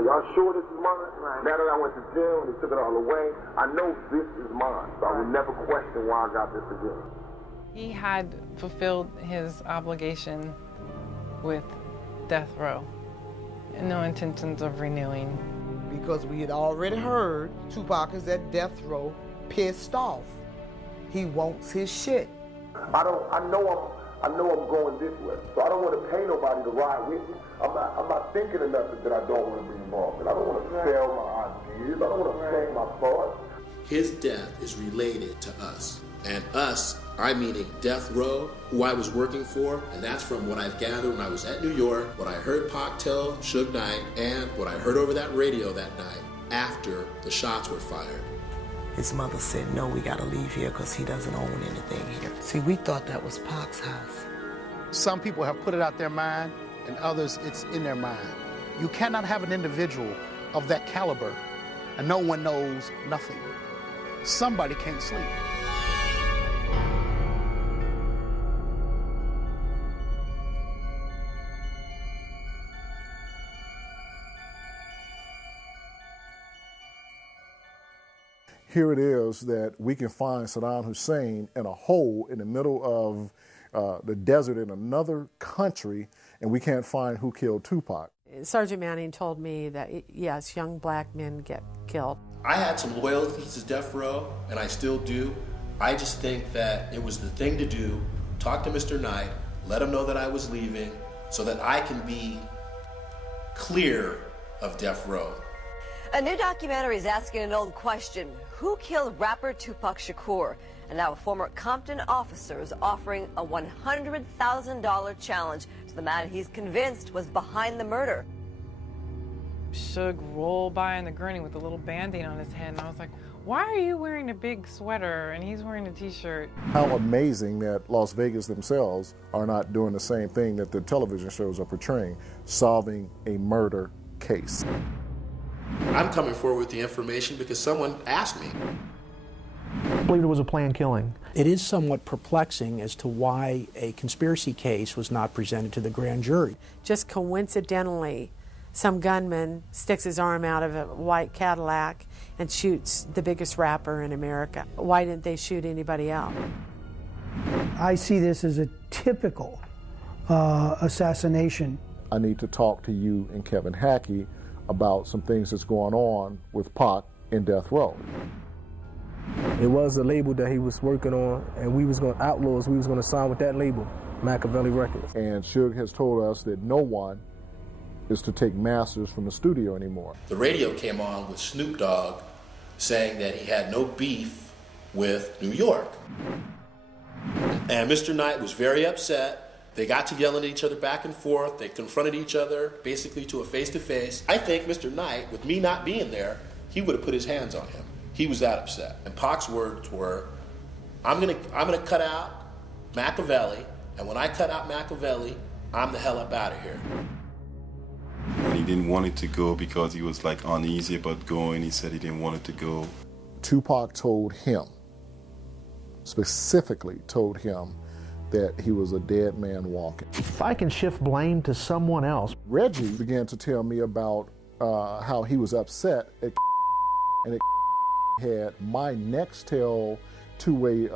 Are y'all sure this is mine? Right. Now that I went to jail and they took it all away, I know this is mine. So I will never question why I got this again. He had fulfilled his obligation with death row and no intentions of renewing. Because we had already heard Tupac is at death row, pissed off. He wants his shit. I know I'm going this way, so I don't want to pay nobody to ride with me. I'm not thinking enough that I don't want to be involved. And I don't want to sell my ideas. I don't want to sell my thoughts. His death is related to us. And us, I'm meaning Death Row, who I was working for, and that's from what I've gathered when I was at New York, what I heard Pac tell Suge Knight, and what I heard over that radio that night after the shots were fired. His mother said, no, we gotta leave here because he doesn't own anything here. See, we thought that was Pac's house. Some people have put it out their mind, and others it's in their mind. You cannot have an individual of that caliber, and no one knows nothing. Somebody can't sleep. Here it is that we can find Saddam Hussein in a hole in the middle of the desert in another country, and we can't find who killed Tupac. Sergeant Manning told me that, yes, young black men get killed. I had some loyalties to Death Row, and I still do. I just think that it was the thing to do, talk to Mr. Knight, let him know that I was leaving, so that I can be clear of Death Row. A new documentary is asking an old question. Who killed rapper Tupac Shakur? And now a former Compton officer is offering a $100,000 challenge to the man he's convinced was behind the murder. Suge rolled by in the gurney with a little Band-Aid on his head, and I was like, why are you wearing a big sweater and he's wearing a t-shirt? How amazing that Las Vegas themselves are not doing the same thing that the television shows are portraying, solving a murder case. I'm coming forward with the information because someone asked me. I believe it was a planned killing. It is somewhat perplexing as to why a conspiracy case was not presented to the grand jury. Just coincidentally, some gunman sticks his arm out of a white Cadillac and shoots the biggest rapper in America. Why didn't they shoot anybody else? I see this as a typical assassination. I need to talk to you and Kevin Hackey about some things that's going on with Pac in Death Row. It was a label that he was working on, and we was going to Outlaws, we was going to sign with that label, Machiavelli Records. And Suge has told us that no one is to take masters from the studio anymore. The radio came on with Snoop Dogg saying that he had no beef with New York. And Mr. Knight was very upset. They got to yelling at each other back and forth. They confronted each other basically to a face-to-face. I think Mr. Knight, with me not being there, he would have put his hands on him. He was that upset. And Pac's words were, I'm gonna cut out Machiavelli, and when I cut out Machiavelli, I'm the hell up out of here. And he didn't want it to go because he was like uneasy about going. He said he didn't want it to go. Tupac told him, specifically told him, that he was a dead man walking. If I can shift blame to someone else. Reggie began to tell me about how he was upset at and it had my Nextel two-way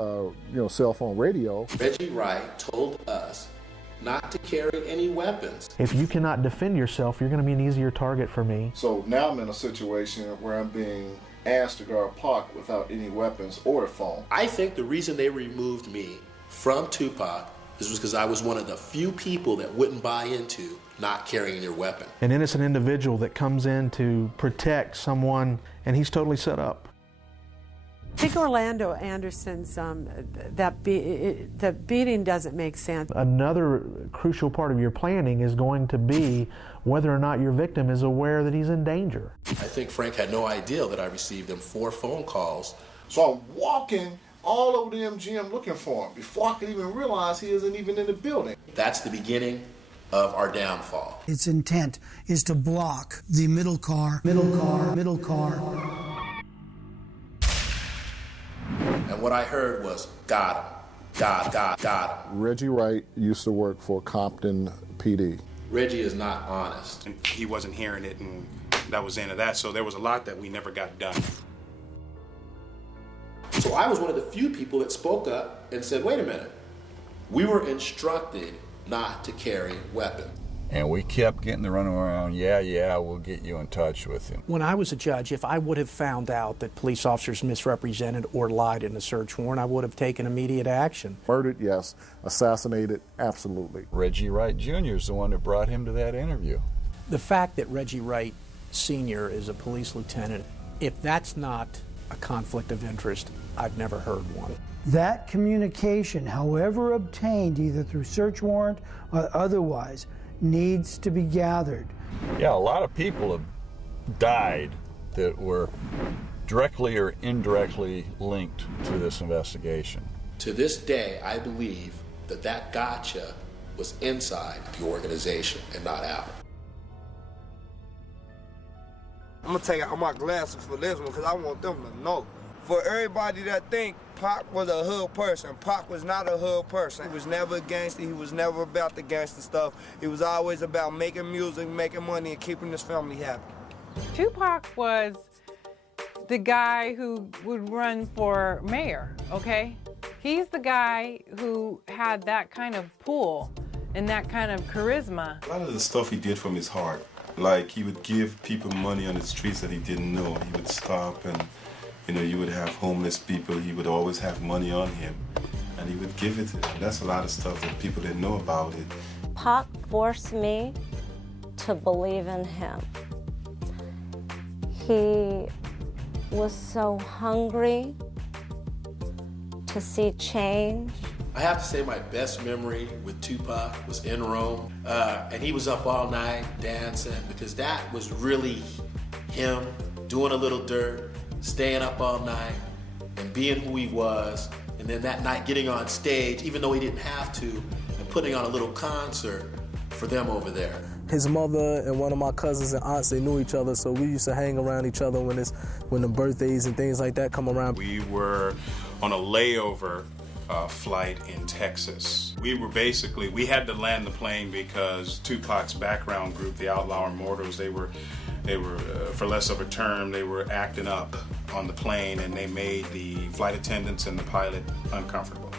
cell phone radio. Reggie Wright told us not to carry any weapons. If you cannot defend yourself, you're going to be an easier target for me. So now I'm in a situation where I'm being asked to guard Pac without any weapons or a phone. I think the reason they removed me from Tupac is because I was one of the few people that wouldn't buy into not carrying your weapon. An innocent individual that comes in to protect someone, and he's totally set up. I think Orlando Anderson's, the beating doesn't make sense. Another crucial part of your planning is going to be whether or not your victim is aware that he's in danger. I think Frank had no idea that I received them 4 phone calls. So I'm walking all over the MGM looking for him before I could even realize he isn't even in the building. That's the beginning of our downfall. Its intent is to block the middle car. And what I heard was, got him, got him. Reggie Wright used to work for Compton PD. Reggie is not honest. And he wasn't hearing it, and that was into that. So there was a lot that we never got done. So I was one of the few people that spoke up and said, wait a minute, we were instructed not to carry weapons. And we kept getting the run around, yeah, we'll get you in touch with him. When I was a judge, if I would have found out that police officers misrepresented or lied in a search warrant, I would have taken immediate action. Murdered, yes. Assassinated, absolutely. Reggie Wright Jr. is the one that brought him to that interview. The fact that Reggie Wright Sr. is a police lieutenant, if that's not a conflict of interest, I've never heard one. That communication, however obtained, either through search warrant or otherwise, needs to be gathered. Yeah, a lot of people have died that were directly or indirectly linked to this investigation. To this day, I believe that that gotcha was inside the organization and not out. I'm gonna take out my glasses for this one because I want them to know. For everybody that think Pac was a hood person, Pac was not a hood person. He was never a gangster. He was never about the gangster stuff. He was always about making music, making money, and keeping his family happy. Tupac was the guy who would run for mayor, okay? He's the guy who had that kind of pull and that kind of charisma. A lot of the stuff he did from his heart, like he would give people money on the streets that he didn't know. He would stop and, you know, you would have homeless people. He would always have money on him, and he would give it to them. That's a lot of stuff that people didn't know about it. Pac forced me to believe in him. He was so hungry to see change. I have to say my best memory with Tupac was in Rome, and he was up all night dancing, because that was really him doing a little dirt, staying up all night, and being who he was, and then that night getting on stage, even though he didn't have to, and putting on a little concert for them over there. His mother and one of my cousins and aunts, they knew each other, so we used to hang around each other when the birthdays and things like that come around. We were on a layover flight in Texas. We had to land the plane because Tupac's background group, the Outlaw Immortals, they were, for less of a term, they were acting up on the plane, and they made the flight attendants and the pilot uncomfortable.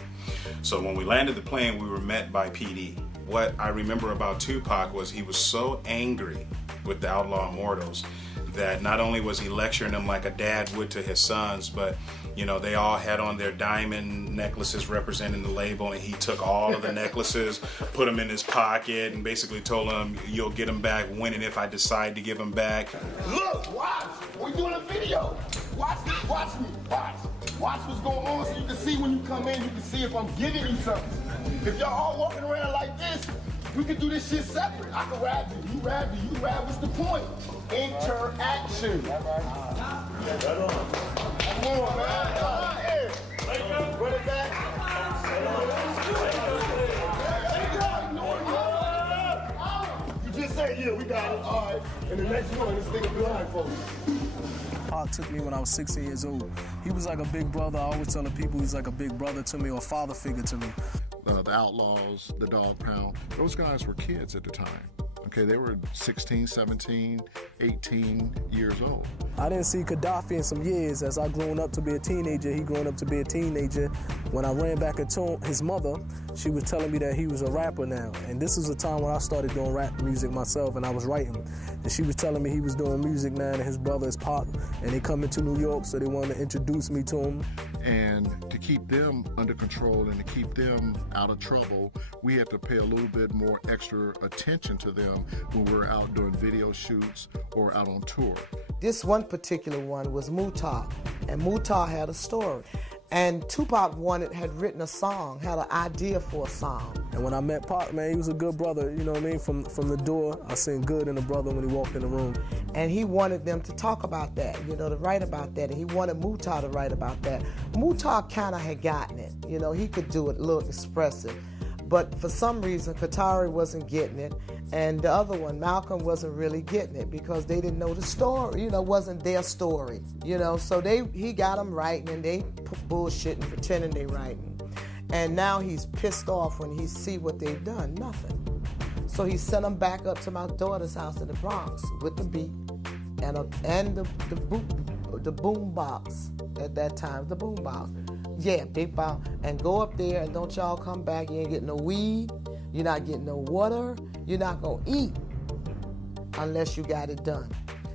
So when we landed the plane, we were met by PD. What I remember about Tupac was he was so angry with the Outlaw Immortals that not only was he lecturing them like a dad would to his sons, but you know, they all had on their diamond necklaces representing the label, and he took all of the necklaces, put them in his pocket, and basically told them, you'll get them back when and if I decide to give them back. Look, watch, we're doing a video. Watch this, watch me, watch. Watch what's going on so you can see when you come in, you can see if I'm giving you something. If y'all all walking around like this, we could do this shit separate. I can rap you, you rap you, you rap. What's the point? Interaction. Come on, man. Come on, here. Run it back. You just said, yeah, we got it. All right. And the next one, this nigga blindfolded. Pac took me when I was 16 years old. He was like a big brother. I always tell the people he's like a big brother to me or a father figure to me. The Outlaws, the Dog Pound, those guys were kids at the time. Okay, they were 16, 17, 18 years old. I didn't see Gaddafi in some years. As I grown up to be a teenager, he grown up to be a teenager. When I ran back into his mother, she was telling me that he was a rapper now. And this was a time when I started doing rap music myself, and I was writing. And she was telling me he was doing music now, and his brother is Pac, and they coming to New York, so they wanted to introduce me to him. And to keep them under control and to keep them out of trouble, we had to pay a little bit more extra attention to them when we were out doing video shoots or out on tour. This one particular one was Mutah, and Mutah had a story. And Tupac had written a song, had an idea for a song. And when I met Pac, man, he was a good brother, you know what I mean? From the door, I seen good in a brother when he walked in the room. And he wanted them to talk about that, you know, to write about that. And he wanted Mutah to write about that. Mutah kind of had gotten it, you know, he could do it a little expressive. But for some reason, Qatari wasn't getting it, and the other one, Malcolm, wasn't really getting it because they didn't know the story, you know, it wasn't their story, you know. So he got them writing, and they bullshitting, pretending they writing. And now he's pissed off when he see what they've done, nothing. So he sent them back up to my daughter's house in the Bronx with the beat, and the boom box at that time, the boom box. Yeah, big box. And go up there and don't y'all come back. You ain't getting no weed. You're not getting no water. You're not going to eat unless you got it done.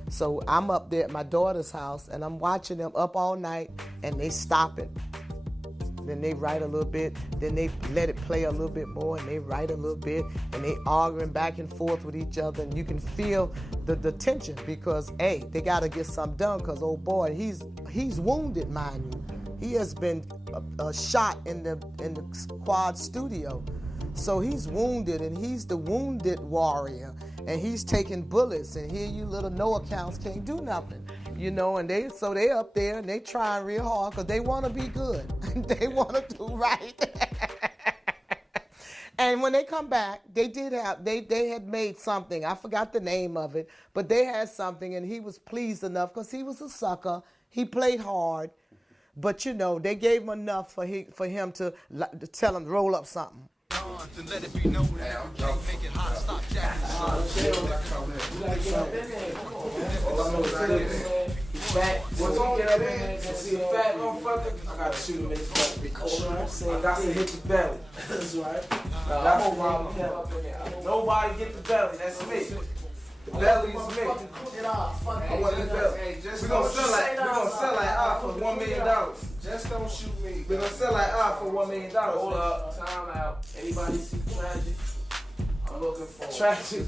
So I'm up there at my daughter's house and I'm watching them up all night and they stop it. Then they write a little bit, then they let it play a little bit more and they write a little bit and they arguing back and forth with each other and you can feel the tension because, hey, they got to get something done because, oh boy, he's wounded, mind you. He has been shot in the quad studio. So he's wounded and he's the wounded warrior and he's taking bullets and here you little no accounts can't do nothing. You know, and they up there and they trying real hard because they want to be good. They want to do right. And when they come back, they had made something. I forgot the name of it, but they had something and he was pleased enough because he was a sucker. He played hard, but you know, they gave him enough for him to tell him to roll up something. And let it be known that you can't make it hot, stop jacking. What's on get up in there and see a fat motherfucker? I gotta shoot him in his butt because I got to hit the belly. That's right. That's why nobody get the belly. That's me. The belly is me. I want the belly. We're gonna sell like for $1 million. Just don't shoot me. We're gonna sell like for $1 million. Hold up. Time out. Anybody see Tragic? I'm looking for Tragic.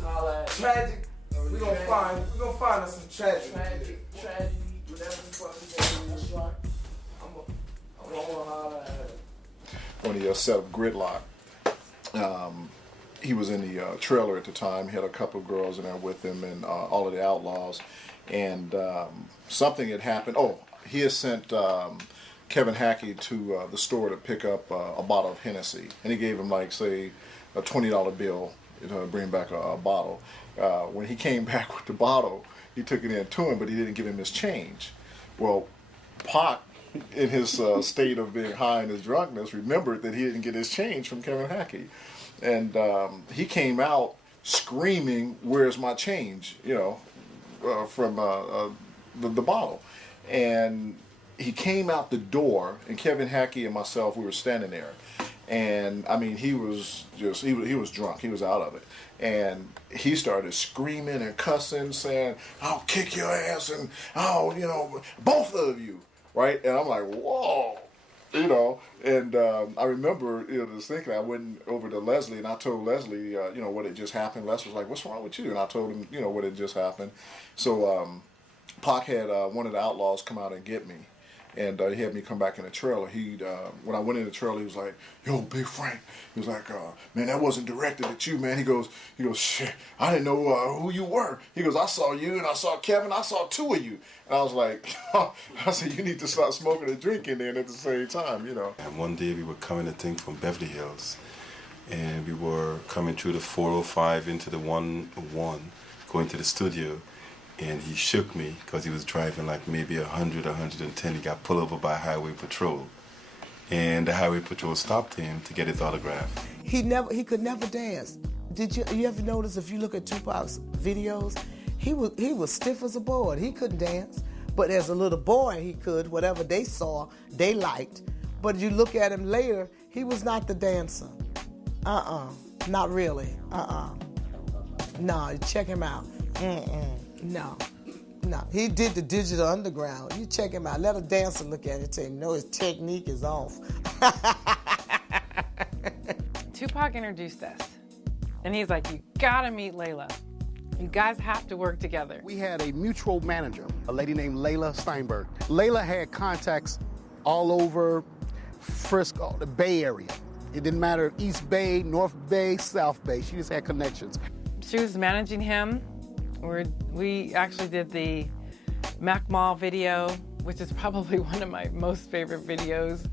Tragic. We're gonna find us some Tragic. Tragedy. Whatever the fuck is going on. I'm gonna holler at it. When he set up Gridlock, he was in the trailer at the time. He had a couple of girls in there with him and all of the outlaws. And something had happened. Oh, he had sent Kevin Hackey to the store to pick up a bottle of Hennessy. And he gave him, like, say, a $20 bill to bring back a bottle. When he came back with the bottle, he took it in to him, but he didn't give him his change. Well, Pac, in his state of being high in his drunkenness, remembered that he didn't get his change from Kevin Hackey. And he came out screaming, "Where's my change?" You know, from the bottle. And he came out the door, and Kevin Hackey and myself, we were standing there. And I mean, he was drunk. He was out of it. And he started screaming and cussing, saying, "I'll kick your ass and I'll, you know, both of you." Right? And I'm like, whoa. You know, and I remember, you know, just thinking, I went over to Leslie and I told Leslie, you know, what had just happened. Les was like, "What's wrong with you?" And I told him, you know, what had just happened. So Pac had one of the outlaws come out and get me. And he had me come back in the trailer. When I went in the trailer, he was like, "Yo, Big Frank." He was like, "Man, that wasn't directed at you, man." He goes, "Shit, I didn't know who you were." He goes, "I saw you and I saw Kevin. I saw two of you." And I was like, I said, "You need to start smoking and drinking then at the same time, you know." And one day we were coming, I think, from Beverly Hills. And we were coming through the 405 into the 101, going to the studio. And he shook me because he was driving like maybe 100, 110. He got pulled over by Highway Patrol. And the Highway Patrol stopped him to get his autograph. He could never dance. Did you ever notice, if you look at Tupac's videos, he was stiff as a board. He couldn't dance. But as a little boy, he could. Whatever they saw, they liked. But you look at him later, he was not the dancer. Not really. No, check him out. No. He did the Digital Underground. You check him out. Let a dancer look at it and tell you, no, his technique is off. Tupac introduced us. And he's like, "You gotta meet Layla. You guys have to work together." We had a mutual manager, a lady named Layla Steinberg. Layla had contacts all over Frisco, the Bay Area. It didn't matter, East Bay, North Bay, South Bay. She just had connections. She was managing him. We actually did the Mac Mall video, which is probably one of my most favorite videos,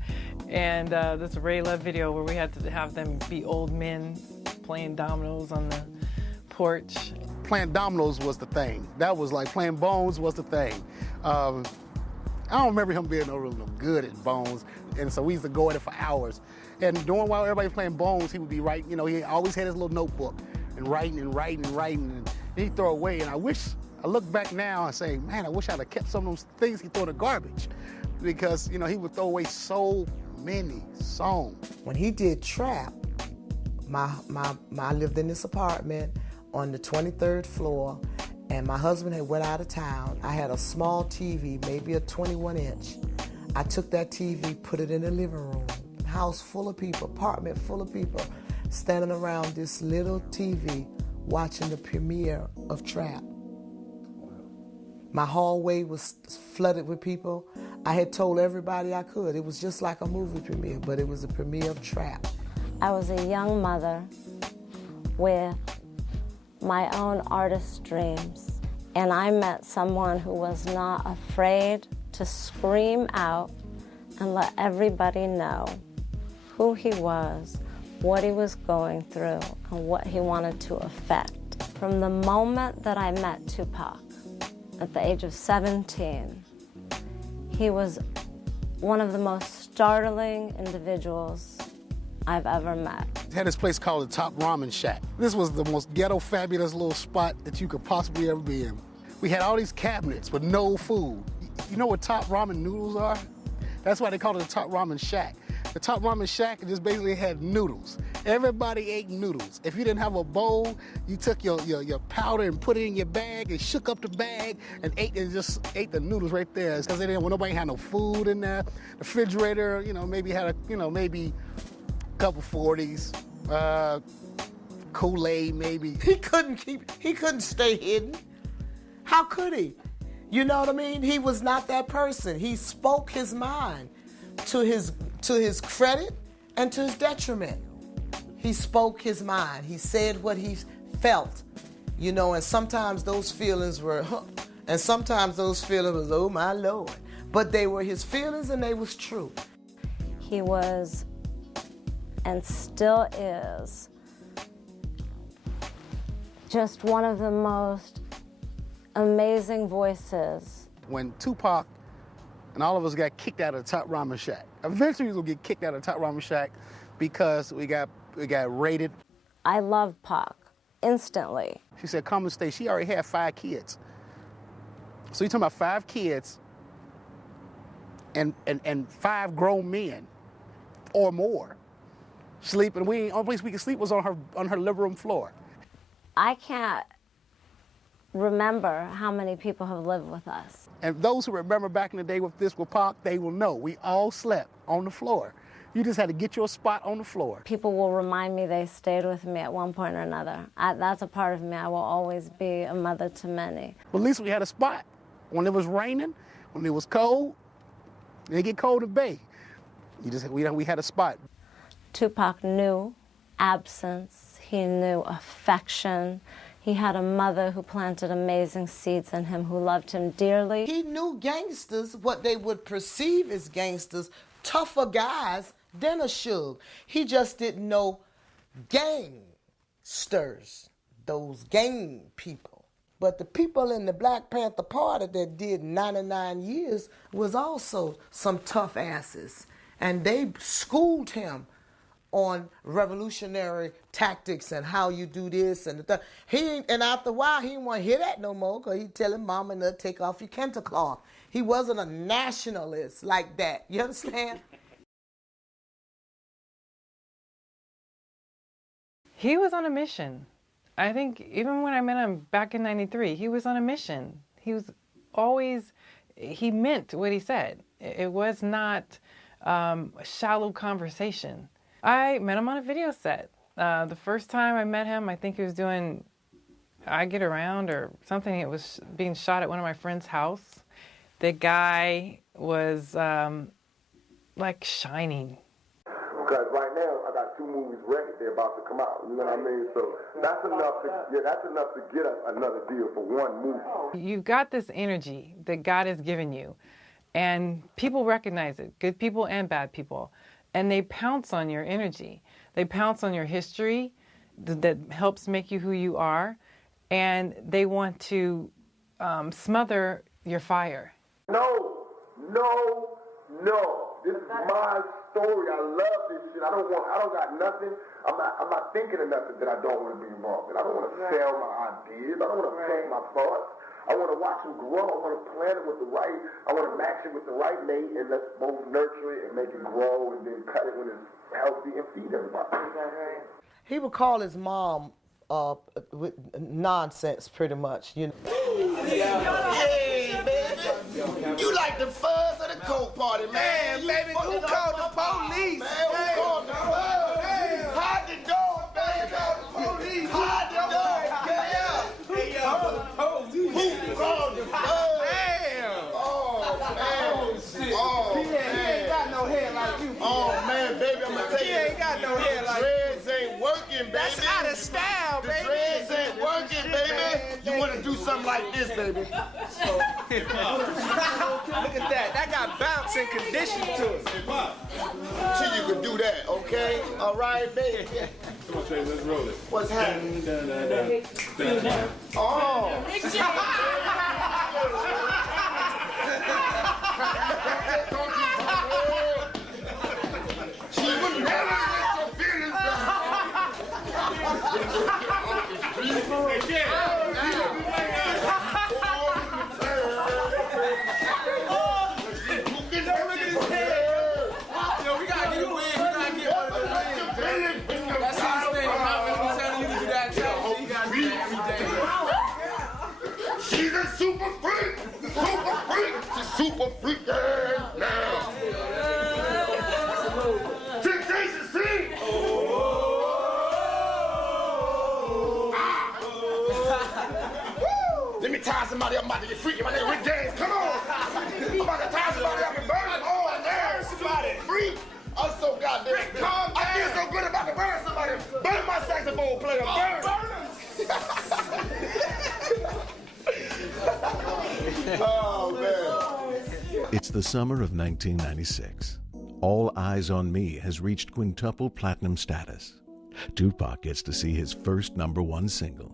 and this Rayla video where we had to have them be old men playing dominoes on the porch. Playing dominoes was the thing. That was like playing bones was the thing. I don't remember him being no good at bones, and so we used to go at it for hours. And while everybody was playing bones, he would be writing. You know, he always had his little notebook and writing, and he'd throw away. And I wish I look back now and say, man, I wish I'd have kept some of those things he threw in the garbage, because, you know, he would throw away so many songs. When he did Trap, I lived in this apartment on the 23rd floor, and my husband had went out of town. I had a small TV, maybe a 21-inch. I took that TV, put it in the living room. House full of people, apartment full of people, standing around this little TV watching the premiere of Trap. My hallway was flooded with people. I had told everybody I could. It was just like a movie premiere, but it was a premiere of Trap. I was a young mother with my own artist dreams, and I met someone who was not afraid to scream out and let everybody know who he was, what he was going through, and what he wanted to affect. From the moment that I met Tupac, at the age of 17, he was one of the most startling individuals I've ever met. He had this place called the Top Ramen Shack. This was the most ghetto, fabulous little spot that you could possibly ever be in. We had all these cabinets with no food. You know what Top Ramen noodles are? That's why they called it the Top Ramen Shack. The Top Ramen Shack just basically had noodles. Everybody ate noodles. If you didn't have a bowl, you took your powder and put it in your bag and shook up the bag and just ate the noodles right there. Because they didn't want nobody had no food in there. The refrigerator, you know, maybe had maybe a couple 40s, Kool-Aid maybe. He couldn't stay hidden. How could he? You know what I mean? He was not that person. He spoke his mind to his credit and to his detriment. He spoke his mind. He said what he felt, you know, and sometimes those feelings were, and sometimes those feelings was, oh my Lord. But they were his feelings and they was true. He was, and still is, just one of the most amazing voices. When Tupac and all of us got kicked out of the Top Ramen Shack, eventually we was gonna get kicked out of the Top Ramen Shack because we got raided. I love Pac instantly. She said, come and stay. She already had 5 kids. So you're talking about 5 kids and 5 grown men or more sleeping. The only place we could sleep was on her living room floor. I can't remember how many people have lived with us. And those who remember back in the day with Pac, they will know we all slept on the floor. You just had to get your spot on the floor. People will remind me they stayed with me at one point or another. That's a part of me. I will always be a mother to many. But at least we had a spot. When it was raining, when it was cold, it get cold in the bay. We had a spot. Tupac knew absence. He knew affection. He had a mother who planted amazing seeds in him, who loved him dearly. He knew gangsters, what they would perceive as gangsters, tougher guys than a Suge. He just didn't know gangsters, those gang people. But the people in the Black Panther Party that did 99 years was also some tough asses. And they schooled him on revolutionary tactics and how you do this and that. And after a while, he didn't want to hear that no more, because he'd tell him, Mama, and take off your kente cloth. He wasn't a nationalist like that. You understand? He was on a mission. I think even when I met him back in '93, he was on a mission. He was always, he meant what he said. It was not a shallow conversation. I met him on a video set. The first time I met him, I think he was doing I Get Around or something. It was being shot at one of my friend's house. The guy was like shining. Because right now I got 2 movies ready. They're about to come out. You know what I mean? So that's enough to get us another deal for 1 movie. You've got this energy that God has given you, and people recognize it, good people and bad people. And they pounce on your energy. They pounce on your history that helps make you who you are. And they want to smother your fire. No. This is my story. I love this shit. I don't got nothing. I'm not thinking of nothing that I don't want to be involved in. I don't want to sell my ideas. I don't want to paint my thoughts. I want to watch him grow. I want to plant it with the right, I want to match it with the right mate, and let's both nurture it and make it grow, and then cut it when it's healthy and feed everybody. He would call his mom with nonsense, pretty much, you know. Hey, baby, you like the fuzz of the coke party, man. Baby, who called the police? Man, who called the fuzz? Hide the door, baby. Hide the door, Who called the fuzz? Damn. Oh, man. Oh, man. He ain't got no hair like you. Oh, man, baby, I'm going to tell you. He ain't got no hair like you. Dreads ain't working, baby. That's out of style, baby. The dreads ain't working, baby. You want to do something like this, baby. Look at that. That got bounce and condition to it. So you can do that, okay? All right, baby. Come on, Trey, let's roll it. What's happening? Oh. She would never let your feelings down. She's a super freak! Super freak! She's super freak now! Temptation C! Let me tie somebody up. I'm about to get freaky. My name Rick James. Come on! I'm about to tie somebody up and burn them. Oh, man! Somebody freak! I'm so goddamn. I feel so good about to burn somebody. Burn my saxophone player. Burn! Oh, man. It's the summer of 1996. All Eyes on Me has reached quintuple platinum status. Tupac gets to see his first #1 single.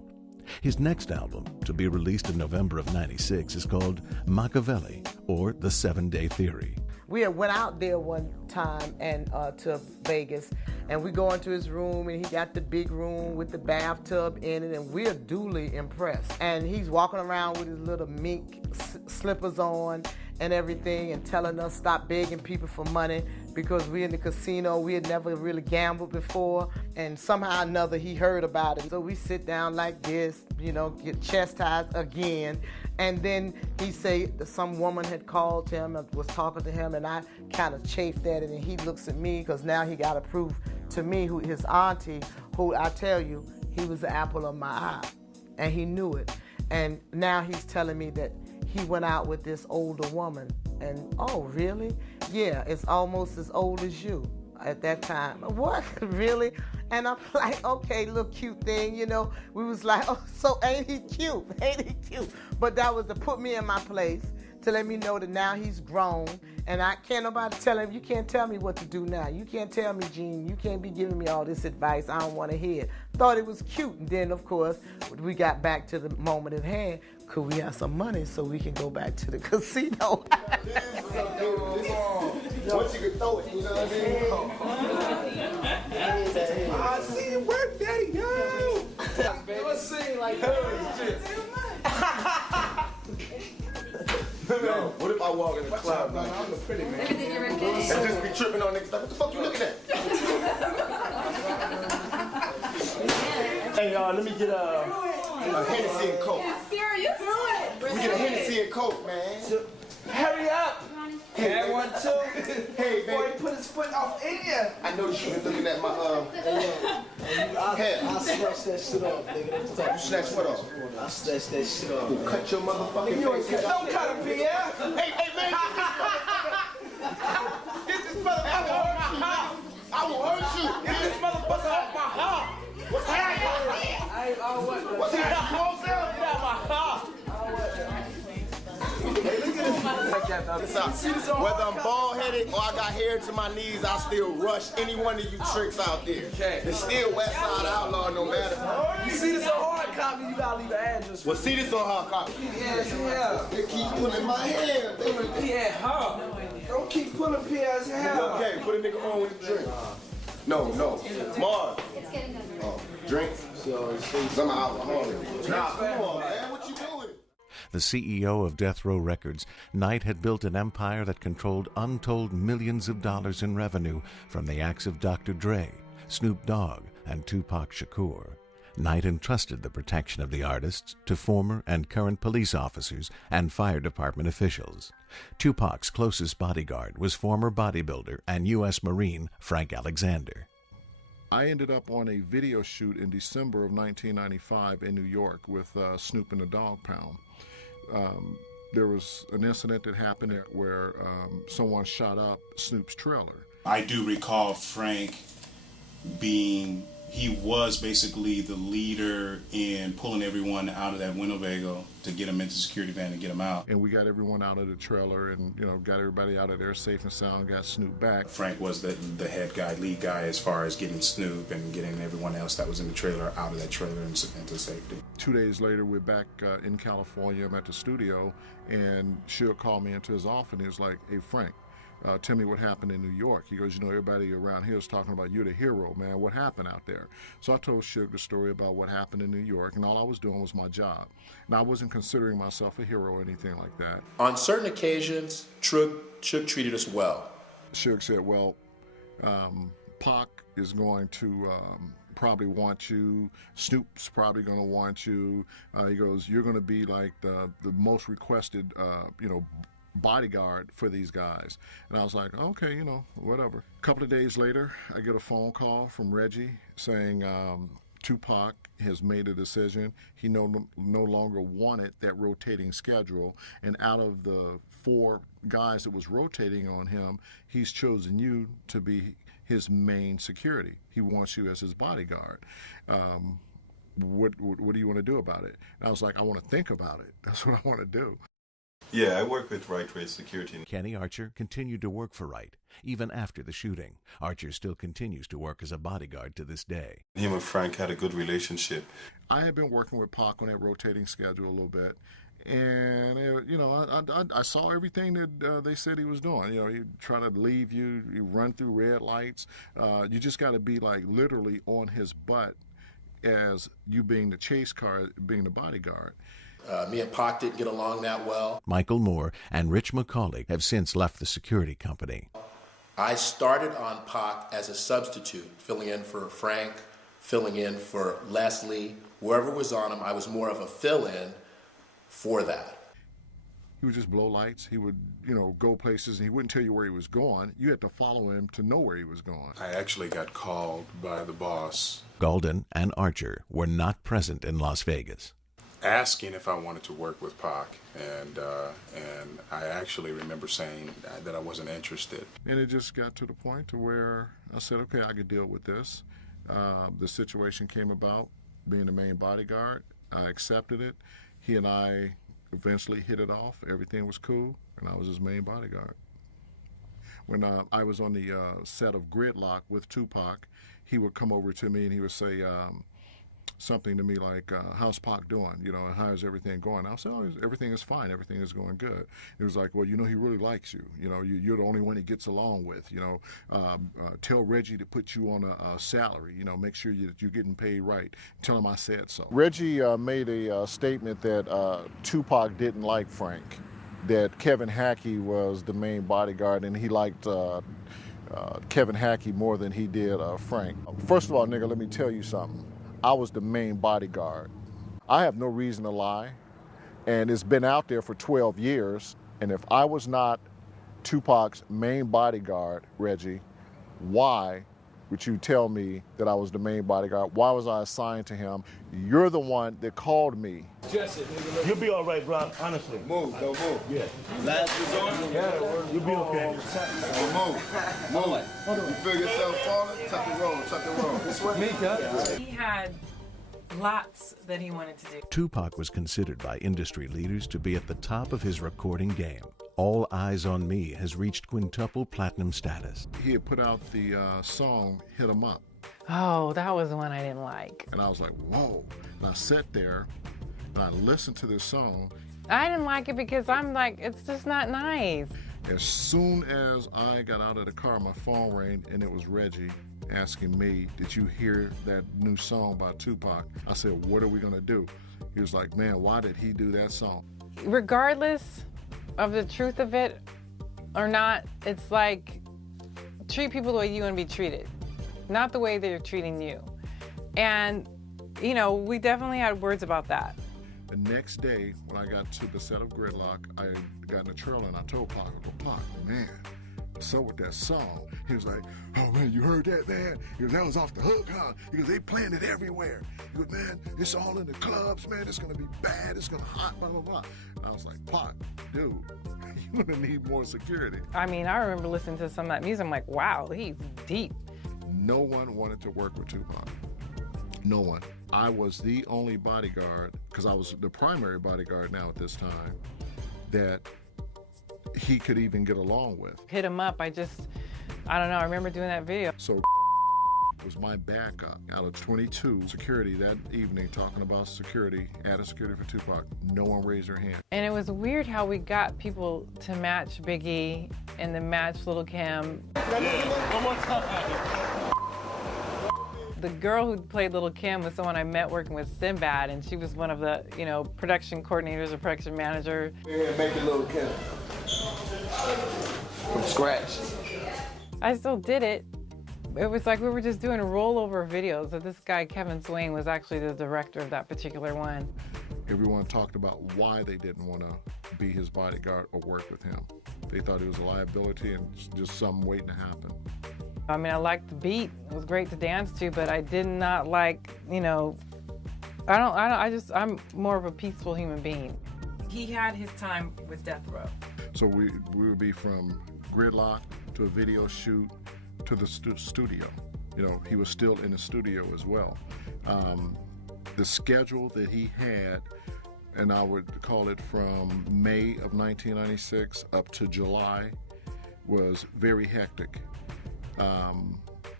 His next album, to be released in November of '96, is called Machiavelli, or The 7-Day Theory. We had went out there one time and to Vegas, and we go into his room, and he got the big room with the bathtub in it, and we're duly impressed. And he's walking around with his little mink slippers on and everything, and telling us stop begging people for money because we're in the casino. We had never really gambled before, and somehow or another he heard about it. So we sit down like this, you know, get chastised again. And then he say some woman had called him and was talking to him, and I kind of chafed at it, and he looks at me because now he got to prove to me who his auntie, who I tell you, he was the apple of my eye, and he knew it. And now he's telling me that he went out with this older woman, and oh, really? Yeah, it's almost as old as you at that time. What? Really? And I'm like, okay, little cute thing, you know. We was like, oh, so ain't he cute? Ain't he cute? But that was to put me in my place, to let me know that now he's grown, and I can't nobody tell him, you can't tell me what to do now. You can't tell me, Gene, you can't be giving me all this advice. I don't want to hear it. Thought it was cute, and then, of course, we got back to the moment at hand. Could we have some money so we can go back to the casino? Once you can throw it, you know what I mean? I see it work, daddy, yo! Never seen like that. Yo, what if I walk in the club like I'm a pretty man. and just be tripping on niggas like, what the fuck you looking at? Hey, y'all, let me get a Hennessy and Coke. Serious? We get a Hennessy and Coke, man. Hurry up! Hey, Had one too. Hey, Boy, baby. he put his foot off in you. I know you been looking at my head. I snatch that shit off, nigga. You snatch what off? I snatch that shit off. Cut your motherfucking face. Don't cut him, Pierre. Hey, man. Get this motherfucker off my heart. I will hurt you. Get this motherfucker off my heart. What's happening? What's happening? Get out my heart. Hey, look at this. Whether I'm bald-headed or I got hair to my knees, I still rush any one of you tricks out there. It's still West Side Outlaw no matter. You see this on hard copy, you gotta leave an address. Well, see this on hard copy. Yeah. They keep pulling my hair. Yeah, don't keep pulling Pierre's hair. Okay, put a nigga on with the drink. No. Marv. Drink. So I'm an alcoholic. Nah, come on, man. What you doing? the CEO of Death Row Records, Knight had built an empire that controlled untold millions of dollars in revenue from the acts of Dr. Dre, Snoop Dogg, and Tupac Shakur. Knight entrusted the protection of the artists to former and current police officers and fire department officials. Tupac's closest bodyguard was former bodybuilder and U.S. Marine Frank Alexander. I ended up on a video shoot in December of 1995 in New York with Snoop and the Dogg Pound. There was an incident that happened there where someone shot up Snoop's trailer. I do recall Frank he was basically the leader in pulling everyone out of that Winnebago to get them into the security van and get them out. And we got everyone out of the trailer and, got everybody out of there safe and sound, got Snoop back. Frank was the head guy, lead guy, as far as getting Snoop and getting everyone else that was in the trailer out of that trailer into safety. 2 days later, we're back in California. I'm at the studio, and Suge called me into his office, and he was like, "Hey, Frank, tell me what happened in New York." He goes, everybody around here is talking about you're the hero, man. What happened out there? So I told Suge the story about what happened in New York, and all I was doing was my job. And I wasn't considering myself a hero or anything like that. On certain occasions, Suge treated us well. Suge said, well, Pac is going to probably want you. Snoop's probably going to want you. He goes, you're going to be like the most requested, bodyguard for these guys. And I was like, okay, whatever. A couple of days later, I get a phone call from Reggie saying Tupac has made a decision. He no longer wanted that rotating schedule, and out of the 4 guys that was rotating on him, he's chosen you to be his main security. He wants you as his bodyguard. What do you want to do about it? And I was like, I want to think about it. That's what I want to do. Yeah, I work with Wright Race Security. Kenny Archer continued to work for Wright, even after the shooting. Archer still continues to work as a bodyguard to this day. Him and Frank had a good relationship. I had been working with Pac on that rotating schedule a little bit, and, I saw everything that they said he was doing. He try to leave you, you run through red lights. You just got to be, literally on his butt as you being the chase car, being the bodyguard. Me and Pac didn't get along that well. Michael Moore and Rich McCauley have since left the security company. I started on Pac as a substitute, filling in for Frank, filling in for Leslie. Whoever was on him, I was more of a fill-in for that. He would just blow lights. He would, go places, and he wouldn't tell you where he was going. You had to follow him to know where he was going. I actually got called by the boss. Gaulden and Archer were not present in Las Vegas, asking if I wanted to work with Pac, and I actually remember saying that I wasn't interested. And it just got to the point to where I said, okay, I could deal with this. The situation came about, being the main bodyguard. I accepted it. He and I eventually hit it off. Everything was cool, and I was his main bodyguard. When I was on the set of Gridlock with Tupac, he would come over to me and he would say, something to me like, how's Pac doing? And how's everything going? I'll say, oh, everything is fine. Everything is going good. He was like, well, he really likes you. You're the only one he gets along with. Tell Reggie to put you on a salary. Make sure that you're getting paid right. Tell him I said so. Reggie made a statement that Tupac didn't like Frank, that Kevin Hackey was the main bodyguard, and he liked Kevin Hackey more than he did Frank. First of all, nigga, let me tell you something. I was the main bodyguard. I have no reason to lie, and it's been out there for 12 years, and if I was not Tupac's main bodyguard, Reggie, why would you tell me that I was the main bodyguard? Why was I assigned to him? You're the one that called me. Jesse, you'll be all right, bro, honestly. Move, don't move. Yeah. Last resort. You'll be okay. Move. You feel yourself falling? Tuck and roll. This way. Me, cut. He had lots that he wanted to do. Tupac was considered by industry leaders to be at the top of his recording game. All Eyes on Me has reached quintuple platinum status. He had put out the song, Hit 'Em Up. Oh, that was the one I didn't like. And I was like, whoa. And I sat there and I listened to this song. I didn't like it because I'm like, it's just not nice. As soon as I got out of the car, my phone rang and it was Reggie asking me, did you hear that new song by Tupac? I said, what are we gonna do? He was like, man, why did he do that song? regardless of the truth of it or not, it's like, treat people the way you want to be treated, not the way they're treating you. And, you know, we definitely had words about that. The next day, when I got to the set of Gridlock, I got in the trailer and I told Pac, I go, Pac, man, what's up with that song? He was like, oh man, you heard that, man? He goes, that was off the hook, huh? He goes, they playing it everywhere. He goes, man, it's all in the clubs, man, it's gonna be bad, it's gonna hot, blah, blah, blah. I was like, Pac, dude, you're gonna need more security. I mean, I remember listening to some of that music, I'm like, wow, he's deep. No one wanted to work with Tupac. No one. I was the only bodyguard, because I was the primary bodyguard now at this time, that he could even get along with. Hit him up, I don't know, I remember doing that video. So was my backup. Out of 22 security that evening talking about security, added security for Tupac, no one raised their hand. And it was weird how we got people to match Biggie and then match Lil' Kim. One more time. The girl who played Lil' Kim was someone I met working with Sinbad, and she was one of the, you know, production coordinators or production manager. Here, make it Lil' Kim. From scratch. I still did it. It was like we were just doing rollover videos. So this guy, Kevin Swain, was actually the director of that particular one. Everyone talked about why they didn't want to be his bodyguard or work with him. They thought it was a liability and just something waiting to happen. I mean, I liked the beat. It was great to dance to, but I did not like, you know, I'm more of a peaceful human being. He had his time with Death Row. So we would be from Gridlock to a video shoot to the studio. You know, he was still in the studio as well. The schedule that he had, and I would call it from May of 1996 up to July, was very hectic.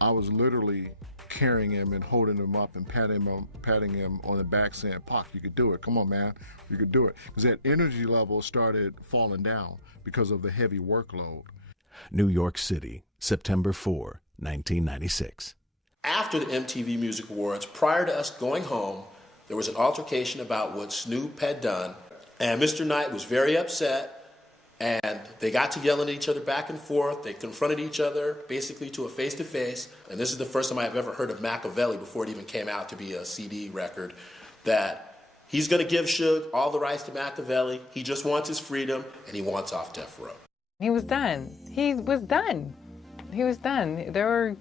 I was literally carrying him and holding him up and patting him on the back saying, Pac, you could do it. Come on, man, you could do it. Because that energy level started falling down because of the heavy workload. New York City, September 4, 1996. After the MTV Music Awards, prior to us going home, there was an altercation about what Snoop had done, and Mr. Knight was very upset, and they got to yelling at each other back and forth. They confronted each other basically to a face-to-face, and this is the first time I've ever heard of Machiavelli before it even came out to be a CD record, that he's going to give Suge all the rights to Machiavelli. He just wants his freedom, and he wants off Death Row. He was done. He was done. He was done. There were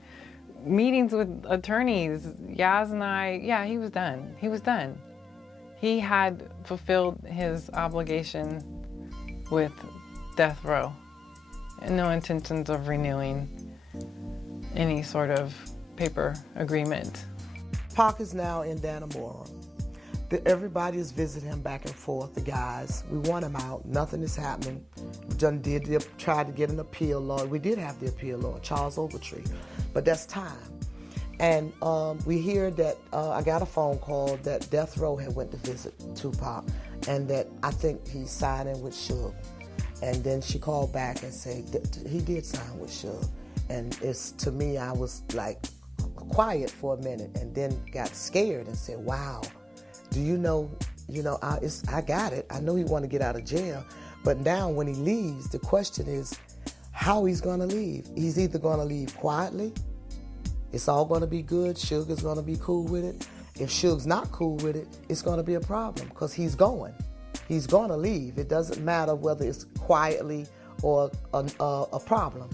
meetings with attorneys. Yaz and I, yeah, he was done. He was done. He had fulfilled his obligation with Death Row and no intentions of renewing any sort of paper agreement. Pac is now in Dannemora. Everybody is visiting him back and forth, the guys. We want him out. Nothing is happening. We tried to get an appeal lawyer. We did have the appeal lawyer, Charles Ogletree, but that's time. And we hear that, I got a phone call that Death Row had went to visit Tupac and that I think he's signing with Suge. And then she called back and said he did sign with Suge. And it's, to me, I was like quiet for a minute and then got scared and said, wow. Do you know, I got it. I know he want to get out of jail. But now when he leaves, the question is how he's going to leave. He's either going to leave quietly. It's all going to be good. Suge is going to be cool with it. If Suge's not cool with it, it's going to be a problem because he's going. He's going to leave. It doesn't matter whether it's quietly or a problem.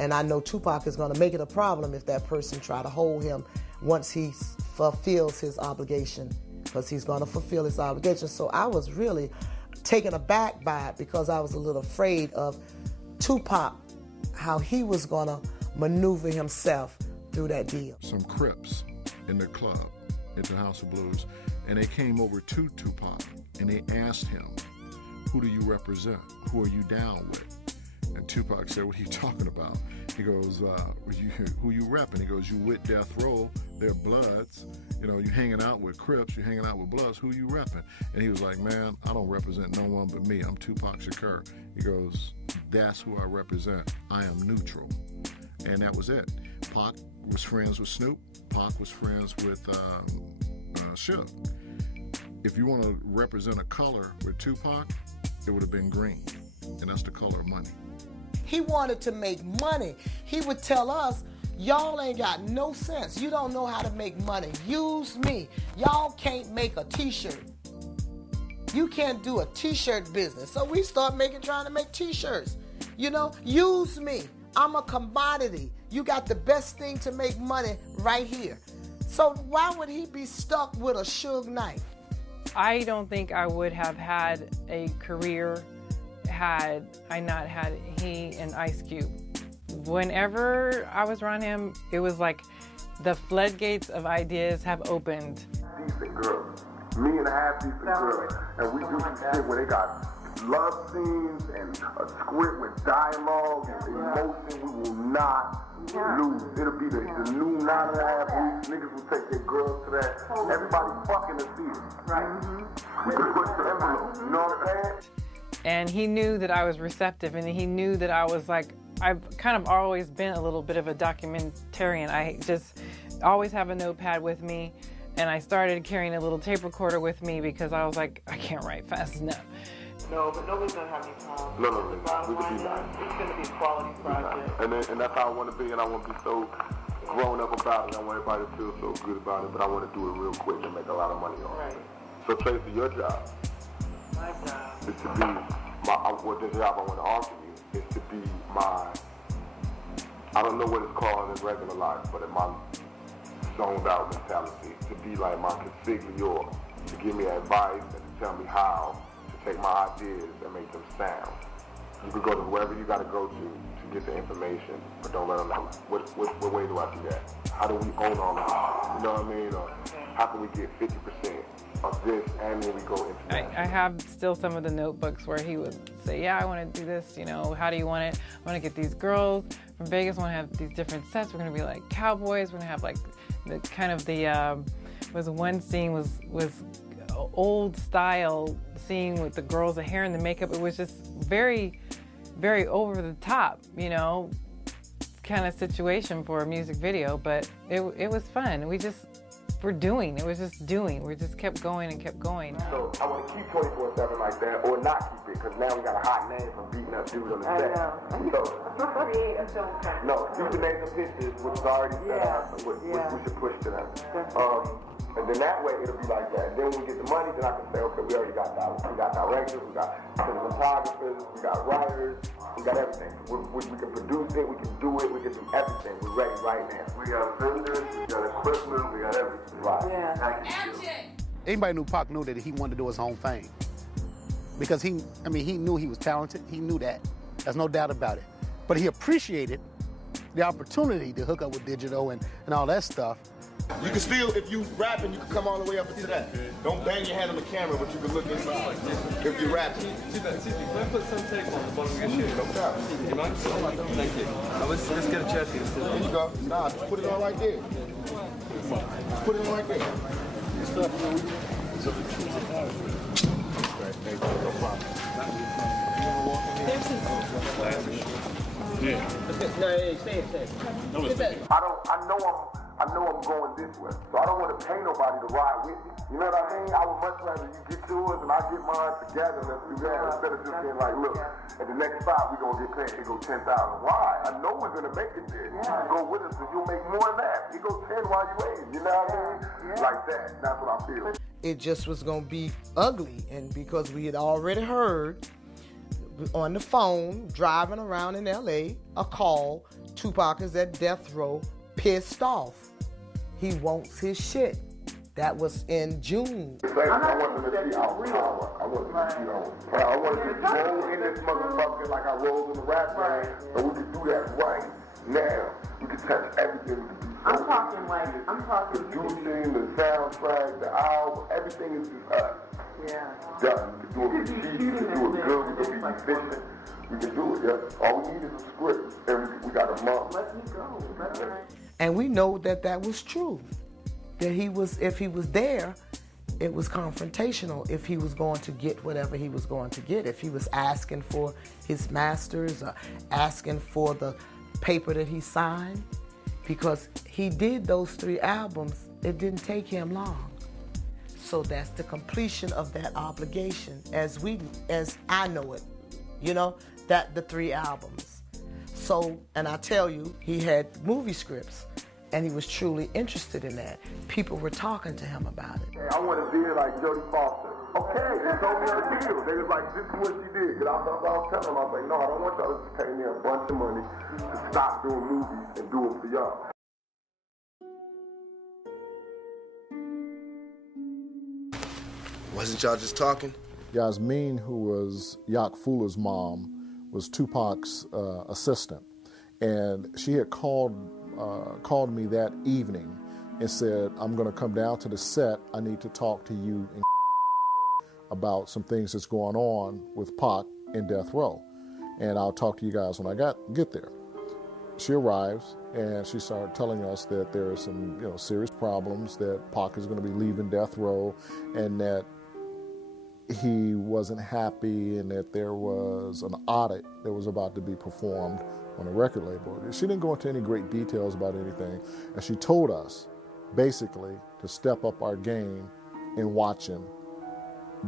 And I know Tupac is going to make it a problem if that person try to hold him once he fulfills his obligation, because he's going to fulfill his obligation. So I was really taken aback by it because I was a little afraid of Tupac, how he was going to maneuver himself through that deal. Some Crips in the club at the House of Blues, and they came over to Tupac and they asked him, who do you represent? Who are you down with? And Tupac said, what are you talking about? He goes, who you repping? He goes, you with Death Row, they're Bloods. You know, you hanging out with Crips, you hanging out with Bloods, who you repping? And he was like, man, I don't represent no one but me. I'm Tupac Shakur. He goes, that's who I represent. I am neutral. And that was it. Pac was friends with Snoop. Pac was friends with Suge. If you want to represent a color with Tupac, it would have been green, and that's the color of money. He wanted to make money. He would tell us, y'all ain't got no sense. You don't know how to make money. Use me. Y'all can't make a t-shirt. You can't do a t-shirt business. So we start trying to make t-shirts. You know, use me. I'm a commodity. You got the best thing to make money right here. So why would he be stuck with a Suge Knight? I don't think I would have had a career had I not had he and Ice Cube. Whenever I was around him, it was like the floodgates of ideas have opened. Decent girls. Me and a half decent girls. And we do some shit where they got love scenes and a script with dialogue and emotion we will not lose. It'll be the new 9.5 weeks. Niggas will take their girls to that. Everybody fucking the theater. Right. We can push the envelope. You know what I'm saying? And he knew that I was receptive, and he knew that I was like, I've kind of always been a little bit of a documentarian. I just always have a notepad with me, and I started carrying a little tape recorder with me because I was like, I can't write fast enough. No, but nobody's gonna have any problems. No. We can be nice. It's gonna be a quality project. And that's how I want to be, and I want to be so grown up about it. I want everybody to feel so good about it, but I want to do it real quick and make a lot of money on it. So Tracy, your job. My job is to be the job I want to offer you is to be my, I don't know what it's called in regular life, but in my zoned out mentality, to be like my consigliere, to give me advice and to tell me how to take my ideas and make them sound. You can go to whoever you got to go to get the information, but don't let them know. What way do I do that? How do we own all of it? You know what I mean? Or how can we get 50% of this and then we go into that? I have still some of the notebooks where he would say, yeah, I want to do this, you know, how do you want it? I want to get these girls from Vegas, I want to have these different sets. We're going to be like cowboys. We're going to have like the kind of the, was one scene was old style scene with the girls, the hair and the makeup. It was just very, very over the top, you know, kind of situation for a music video, but it was fun. We just were doing. It was just doing. We just kept going and kept going. So I want to keep 24/7 like that, or not keep it, because now we got a hot name from beating up dudes on the set. So create a film cut. No, you can name some pictures, which is already set up, which we should push to them. And then that way it'll be like that. Then when we get the money, then I can say, okay, we already got that. We got directors, we got cinematographers, we got writers, we got everything. We can produce it, we can do it, we can do everything. We're ready right now. We got vendors, we got equipment, we got everything. Right. Yeah. Anybody knew Pac knew that he wanted to do his own thing. Because he knew he was talented. He knew that. There's no doubt about it. But he appreciated the opportunity to hook up with digital and all that stuff. You can still, if you rapping, you can come all the way up into that. Don't bang your head on the camera, but you can look inside if you're rapping. Can I put some tape on the bottom of your shoe? No problem. Do you mind? Thank you. Let's get a chair for you. There you go. Nah, just put it on right there. Just put it on right there. No problem. I know I'm going this way, so I don't want to pay nobody to ride with me. You know what I mean? I would much rather you get yours and I get mine together. Let's do that instead of just being like, look, at the next spot we're gonna get paid. It go 10,000. Why? I know we're gonna make it there. You go with us, and you'll make more than that. You go 10 while you waiting. You know what I mean? Like that. That's what I feel. It just was gonna be ugly, and because we had already heard on the phone driving around in LA a call, Tupac is at death row, pissed off. He wants his shit. That was in June. I want them to see our power. I want them to see our power. I want to roll in this motherfucker like I rolled in the rap game, and we can do that right now. We can touch everything. I'm talking. The producing, the soundtrack, the album, everything is just us. Yeah. Done. We can do it cheap, we can do it good, we can be efficient. We can do it, yeah. All we need is a script, and we got a month. Let me go. That's right. And we know that was true. That if he was there, it was confrontational if he was going to get whatever he was going to get. If he was asking for his masters or asking for the paper that he signed, because he did those 3 albums, it didn't take him long. So that's the completion of that obligation as I know it, you know, that the 3 albums. So, and I tell you, he had movie scripts and he was truly interested in that. People were talking to him about it. Hey, I want to be like Jodie Foster. Okay, they told me a deal. They was like, this is what she did. And I was telling them, I was like, no, I don't want y'all to just pay me a bunch of money to stop doing movies and do them for y'all. Wasn't y'all just talking? Yasmin, who was Yak Fula's mom, was Tupac's assistant. And she had called me that evening and said, I'm going to come down to the set. I need to talk to you about some things that's going on with Pac in Death Row. And I'll talk to you guys when I get there. She arrives and she started telling us that there are some serious problems, that Pac is going to be leaving Death Row and that he wasn't happy and that there was an audit that was about to be performed on a record label. She didn't go into any great details about anything, and she told us basically to step up our game and watch him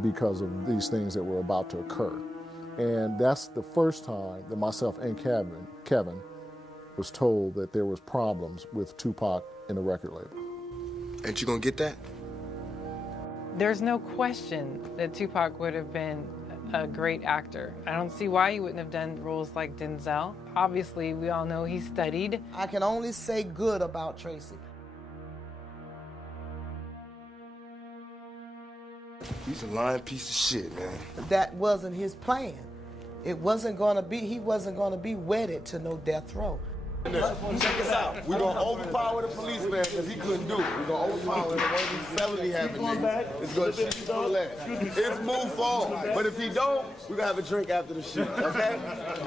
because of these things that were about to occur. And that's the first time that myself and Kevin was told that there was problems with Tupac in the record label. Ain't you gonna get that? There's no question that Tupac would have been a great actor. I don't see why he wouldn't have done roles like Denzel. Obviously, we all know he studied. I can only say good about Tracy. He's a lying piece of shit, man. That wasn't his plan. He wasn't gonna be wedded to no death row. Check us out. We're going to overpower the policeman because he couldn't do it. We're going to overpower him. One of these felony happenings. It's going to shoot you to the left. It's move forward. But if he don't, we're going to have a drink after the shoot, okay?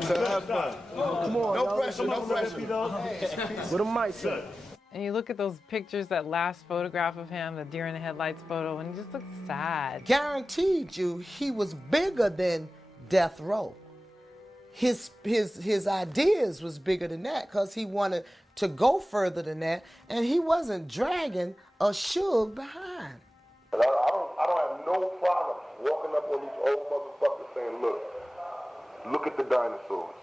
So have fun. Come on, no pressure, no pressure. With a mic, sir. And you look at those pictures, that last photograph of him, the deer in the headlights photo, and he just looks sad. Guaranteed you, he was bigger than Death Row. His ideas was bigger than that because he wanted to go further than that, and he wasn't dragging a Suge behind. I don't have no problem walking up on these old motherfuckers saying, look at the dinosaurs.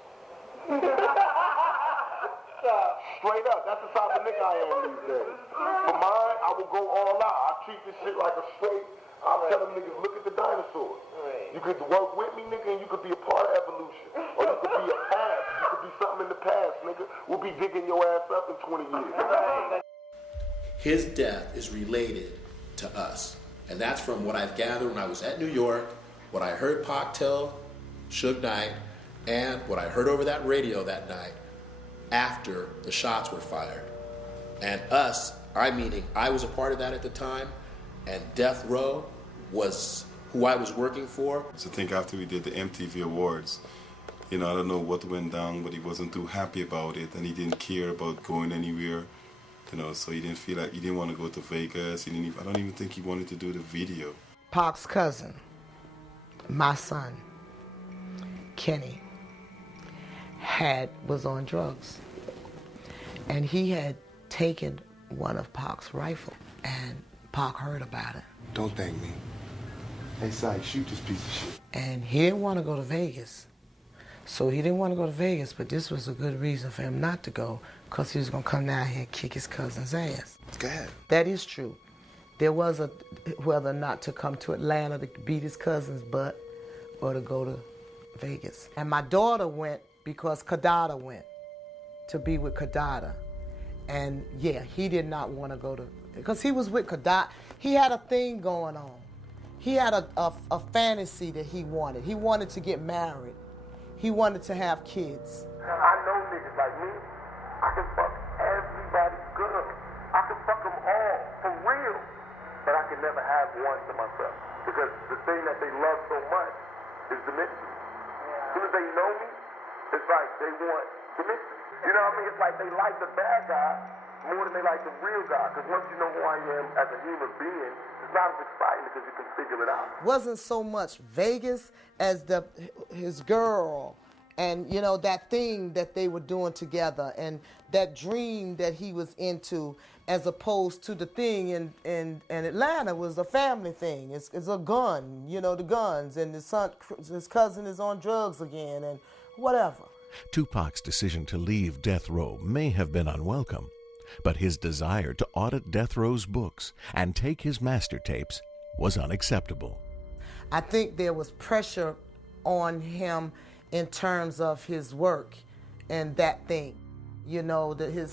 Straight up, that's the type of nigga I am these days. For mine, I will go all out. I treat this shit like a straight, I'll tell them niggas, look at the dinosaurs. You could work with me, nigga, and you could be a part of evolution. Or you could be a past. You could be something in the past, nigga. We'll be digging your ass up in 20 years. His death is related to us. And that's from what I've gathered when I was at New York, what I heard Pac tell Suge Knight, and what I heard over that radio that night after the shots were fired. And us, meaning I was a part of that at the time, and Death Row was who I was working for. So I think after we did the MTV Awards, I don't know what went down, but he wasn't too happy about it, and he didn't care about going anywhere, so he didn't feel like, he didn't want to go to Vegas. I don't even think he wanted to do the video. Pac's cousin, my son, Kenny, was on drugs, and he had taken one of Pac's rifles, and Pac heard about it. Don't thank me. Hey, Si, shoot this piece of shit. And he didn't want to go to Vegas. So he didn't want to go to Vegas, but this was a good reason for him not to go, because he was going to come down here and kick his cousin's ass. Go ahead. That is true. There was whether or not to come to Atlanta to beat his cousin's butt or to go to Vegas. And my daughter went because Kadada went to be with Kadada. And yeah, he did not want to go to, because he was with Kadada. He had a thing going on. He had a fantasy that he wanted. He wanted to get married. He wanted to have kids. I know niggas like me. I can fuck everybody good. I can fuck them all, for real. But I can never have one to myself. Because the thing that they love so much is the mystery. As soon as they know me, it's like they want the mystery. You know what I mean? It's like they like the bad guy more than they like the real guy. Because once you know who I am as a human being, it's not as exciting because you can figure it out. Wasn't so much Vegas as his girl And, you know, that thing that they were doing together and that dream that he was into, as opposed to the thing in Atlanta was a family thing. It's a gun, you know, the guns, and his cousin is on drugs again and whatever. Tupac's decision to leave death row may have been unwelcome, but his desire to audit death row's books and take his master tapes was unacceptable. I think there was pressure on him in terms of his work and that thing, you know, that his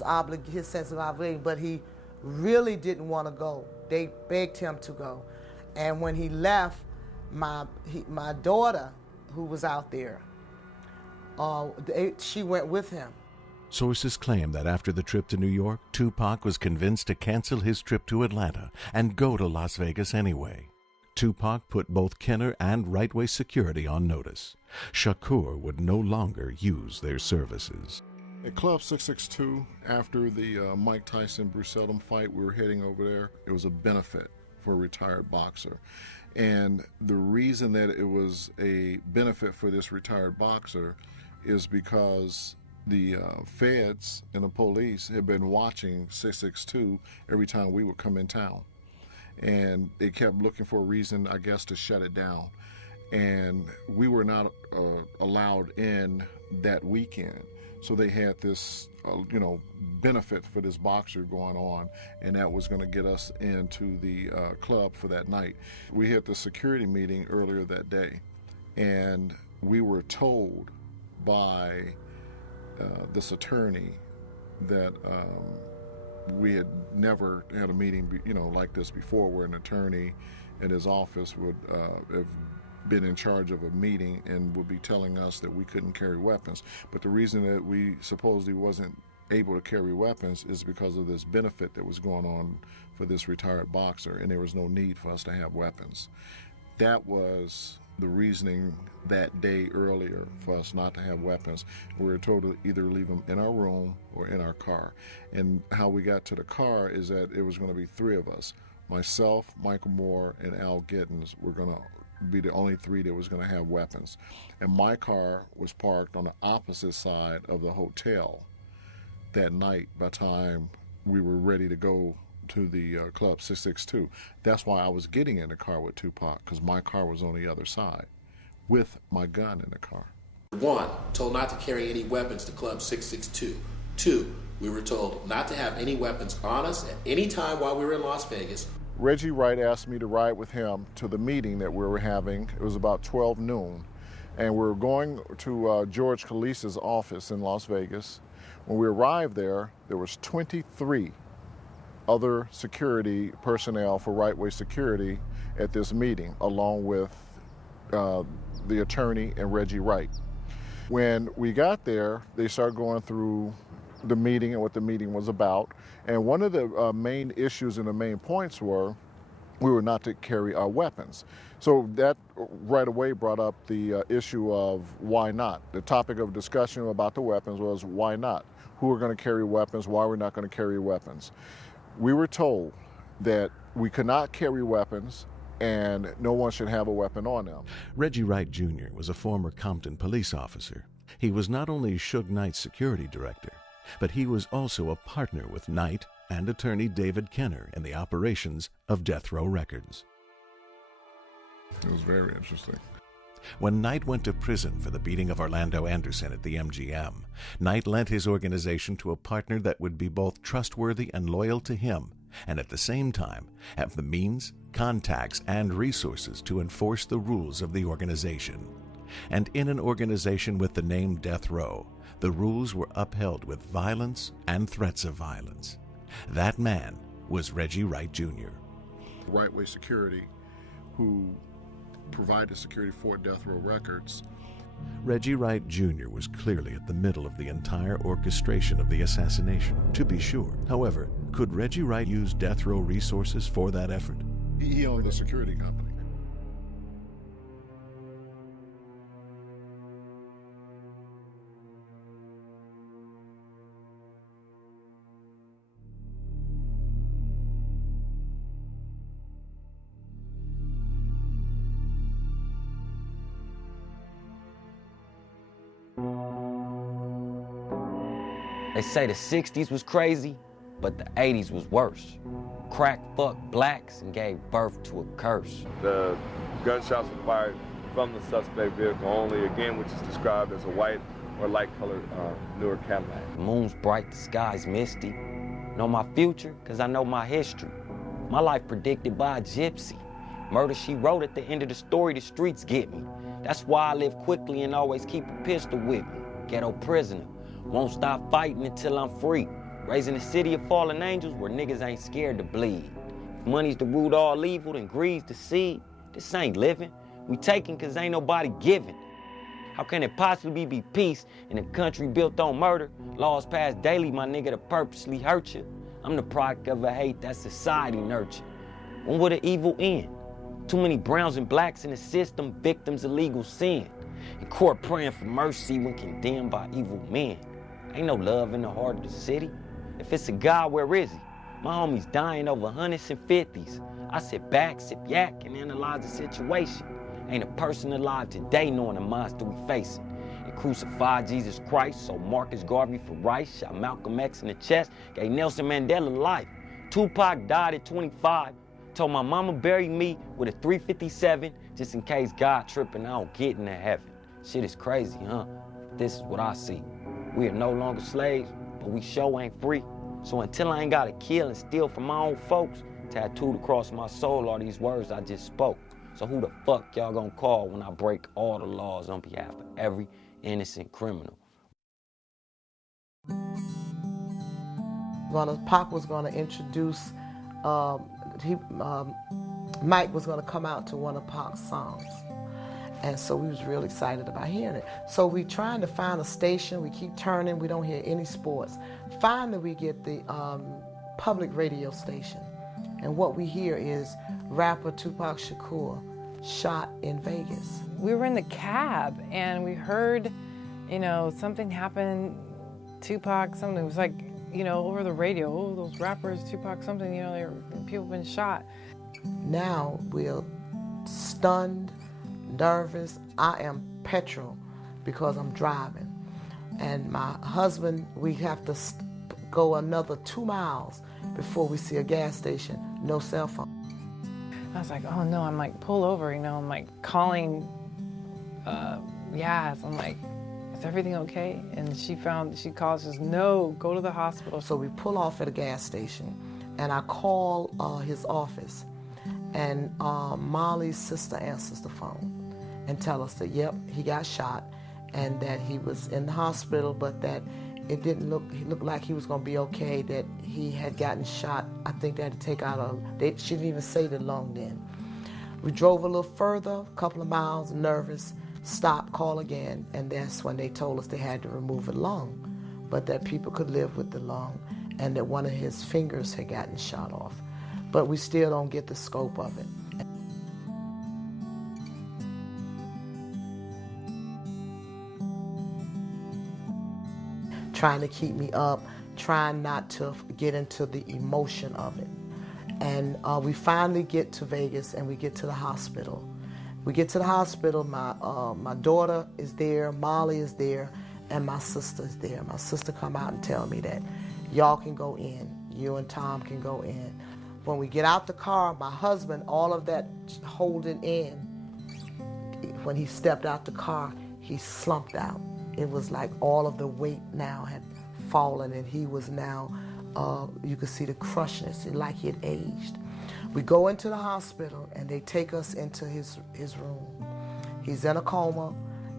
sense of obligation, but he really didn't want to go. They begged him to go. And when he left, my daughter, who was out there, she went with him. Sources claim that after the trip to New York, Tupac was convinced to cancel his trip to Atlanta and go to Las Vegas anyway. Tupac put both Kenner and Right Way Security on notice. Shakur would no longer use their services. At Club 662, after the Mike Tyson-Bruce Seldom fight, we were heading over there. It was a benefit for a retired boxer. And the reason that it was a benefit for this retired boxer is because the feds and the police had been watching 662 every time we would come in town. And they kept looking for a reason, I guess, to shut it down. And we were not allowed in that weekend. So they had this, benefit for this boxer going on, and that was going to get us into the club for that night. We had the security meeting earlier that day, and we were told by this attorney that we had never had a meeting, like this before, where an attorney in his office would have been in charge of a meeting and would be telling us that we couldn't carry weapons. But the reason that we supposedly wasn't able to carry weapons is because of this benefit that was going on for this retired boxer, and there was no need for us to have weapons. That was the reasoning that day earlier for us not to have weapons. We were told to either leave them in our room or in our car. And how we got to the car is that it was going to be three of us. Myself, Michael Moore, and Al Gittins were going to be the only three that was going to have weapons. And my car was parked on the opposite side of the hotel that night by the time we were ready to go to the Club 662. That's why I was getting in the car with Tupac, because my car was on the other side with my gun in the car. 1, told not to carry any weapons to Club 662. 2, we were told not to have any weapons on us at any time while we were in Las Vegas. Reggie Wright asked me to ride with him to the meeting that we were having. It was about 12 noon, and we were going to George Calisa's office in Las Vegas. When we arrived there, there was 23 other security personnel for Right Way Security at this meeting, along with the attorney and Reggie Wright. When we got there, they started going through the meeting and what the meeting was about. And one of the main issues and the main points were we were not to carry our weapons. So that right away brought up the issue of why not. The topic of discussion about the weapons was why not? Who are going to carry weapons? Why we're not going to carry weapons? We were told that we could not carry weapons and no one should have a weapon on them. Reggie Wright Jr. was a former Compton police officer. He was not only Suge Knight's security director, but he was also a partner with Knight and attorney David Kenner in the operations of Death Row Records. It was very interesting. When Knight went to prison for the beating of Orlando Anderson at the MGM, Knight lent his organization to a partner that would be both trustworthy and loyal to him, and at the same time have the means, contacts, and resources to enforce the rules of the organization. And in an organization with the name Death Row, the rules were upheld with violence and threats of violence. That man was Reggie Wright Jr. Right Way Security, who provided security for Death Row Records. Reggie Wright Jr. was clearly at the middle of the entire orchestration of the assassination, to be sure. However, could Reggie Wright use Death Row resources for that effort? He owned the security company. They say the 60s was crazy, but the 80s was worse. Crack fucked blacks and gave birth to a curse. The gunshots were fired from the suspect vehicle only, again, which is described as a white or light-colored newer Cadillac. The moon's bright, the sky's misty. Know my future, cause I know my history. My life predicted by a gypsy. Murder she wrote at the end of the story, the streets get me. That's why I live quickly and always keep a pistol with me. Ghetto prisoner, won't stop fighting until I'm free. Raising a city of fallen angels where niggas ain't scared to bleed. If money's the root of all evil, then greed's the seed. This ain't living. We taking cause ain't nobody giving. How can it possibly be peace in a country built on murder? Laws passed daily, my nigga, to purposely hurt you. I'm the product of a hate that society nurtured. When will the evil end? Too many browns and blacks in the system, victims of legal sin. In court praying for mercy when condemned by evil men. Ain't no love in the heart of the city. If it's a God, where is he? My homies dying over hundreds and fifties. I sit back, sip yak, and analyze the situation. Ain't a person alive today knowing the monster we facing. It crucified Jesus Christ, so Marcus Garvey for Rice, shot Malcolm X in the chest, gave Nelson Mandela life. Tupac died at 25. Told my mama bury me with a 357, just in case God tripping, I don't get into heaven. Shit is crazy, huh? This is what I see. We are no longer slaves, but we sure ain't free. So until I ain't gotta kill and steal from my own folks, tattooed across my soul are these words I just spoke. So who the fuck y'all gonna call when I break all the laws on behalf of every innocent criminal? Pac was gonna introduce, Mike was gonna come out to one of Pac's songs. And so we was real excited about hearing it. So we trying to find a station, we keep turning, we don't hear any sports. Finally we get the public radio station. And what we hear is rapper Tupac Shakur shot in Vegas. We were in the cab and we heard, you know, something happened, Tupac, something. It was like, you know, over the radio, oh, those rappers, Tupac, something, you know, people have been shot. Now we're stunned, nervous. I am petrol because I'm driving. And my husband, we have to go another 2 miles before we see a gas station, no cell phone. I was like, oh no, I'm like, pull over, you know, I'm like calling Yaz. I'm like, is everything okay? And she calls, says, no, go to the hospital. So we pull off at a gas station and I call his office and Molly's sister answers the phone and tell us that, yep, he got shot and that he was in the hospital, but that it didn't look, he looked like he was gonna be okay, that he had gotten shot. I think they had to take out she didn't even say the lung then. We drove a little further, a couple of miles, nervous, stopped, call again, and that's when they told us they had to remove a lung, but that people could live with the lung and that one of his fingers had gotten shot off. But we still don't get the scope of it. Trying to keep me up, trying not to get into the emotion of it. And we finally get to Vegas and we get to the hospital. We get to the hospital, my daughter is there, Molly is there, and my sister is there. My sister come out and tell me that y'all can go in, you and Tom can go in. When we get out the car, my husband, all of that holding in, when he stepped out the car, he slumped out. It was like all of the weight now had fallen and he was now, you could see the crushness, like he had aged. We go into the hospital and they take us into his room. He's in a coma.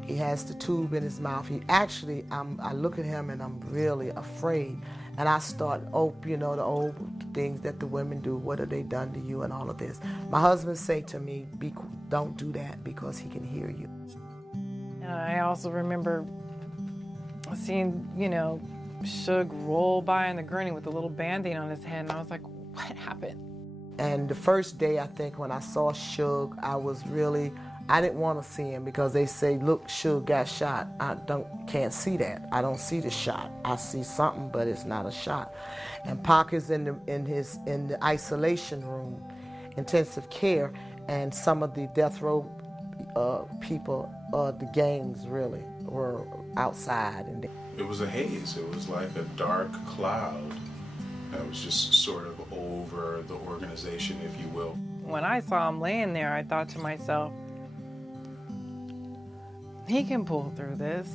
He has the tube in his mouth. He actually, I look at him and I'm really afraid. And I start, you know, the old things that the women do. What have they done to you and all of this? My husband say to me, don't do that because he can hear you. And I also remember seeing, you know, Suge roll by in the gurney with a little Band-Aid on his head, and I was like, what happened? And the first day, I think, when I saw Suge, I didn't want to see him because they say, look, Suge got shot. I can't see that. I don't see the shot. I see something, but it's not a shot. And Pac is in the isolation room, intensive care, and some of the death row people, the gangs really, were outside. And it was a haze. It was like a dark cloud that was just sort of over the organization, if you will. When I saw him laying there, I thought to myself, he can pull through this.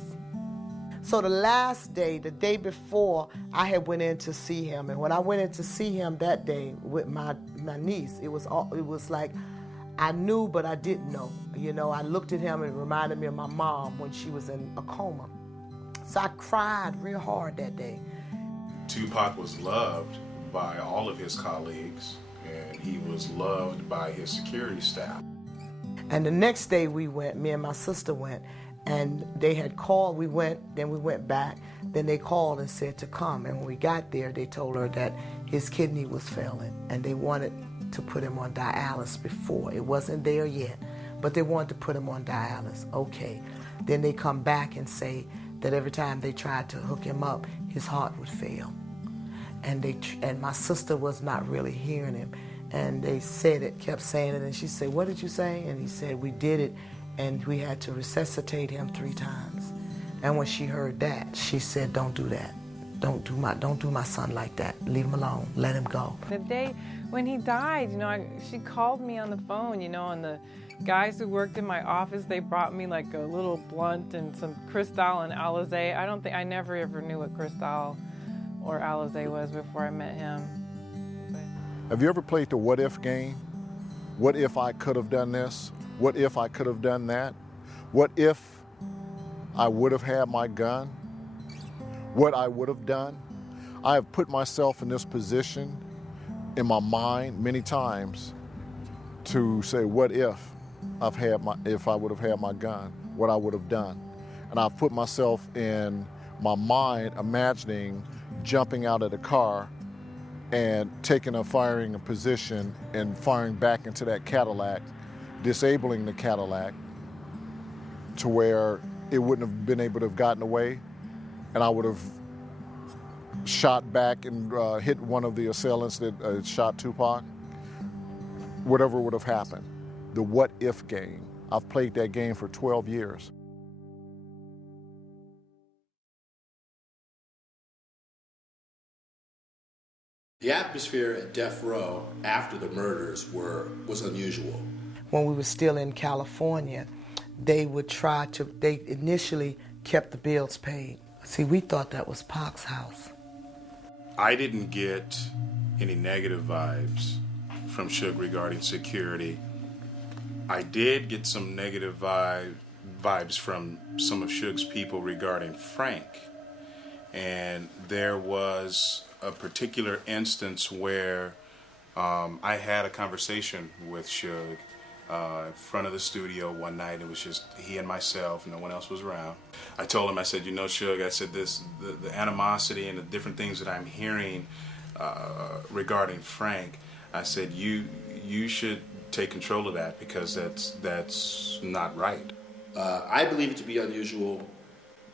So the last day, the day before, I had went in to see him. And when I went in to see him that day with my niece, it was like I knew, but I didn't know. You know, I looked at him and it reminded me of my mom when she was in a coma. So I cried real hard that day. Tupac was loved by all of his colleagues, and he was loved by his security staff. And the next day we went, me and my sister went, and they had called, we went, then we went back, then they called and said to come. And when we got there, they told her that his kidney was failing, and they wanted to put him on dialysis before. It wasn't there yet, but they wanted to put him on dialysis. Okay. Then they come back and say that every time they tried to hook him up, his heart would fail. And my sister was not really hearing him. And they said it, kept saying it, and she said, "What did you say?" And he said, "We did it, and we had to resuscitate him 3 times. And when she heard that, she said, "Don't do that. Don't do my son like that. Leave him alone. Let him go." The day when he died, you know, she called me on the phone, you know, and the guys who worked in my office, they brought me like a little blunt and some Cristal and Alizé. I never ever knew what Cristal or Alizé was before I met him. Have you ever played the what if game? What if I could have done this? What if I could have done that? What if I would have had my gun? What I would have done? I have put myself in this position in my mind many times to say, what if I would have had my gun, what I would have done. And I've put myself in my mind imagining jumping out of the car and taking a firing position and firing back into that Cadillac, disabling the Cadillac to where it wouldn't have been able to have gotten away, and I would have shot back and hit one of the assailants that shot Tupac. Whatever would have happened. The what if game. I've played that game for 12 years. The atmosphere at Death Row after the murders was unusual. When we were still in California, they initially kept the bills paid. See, we thought that was Pac's house. I didn't get any negative vibes from Suge regarding security. I did get some negative vibes from some of Suge's people regarding Frank. And there was a particular instance where I had a conversation with Suge in front of the studio one night. It was just he and myself, no one else was around. I told him, I said, you know, Suge, I said, the animosity and the different things that I'm hearing regarding Frank, I said, you should take control of that, because that's not right. I believe it to be unusual.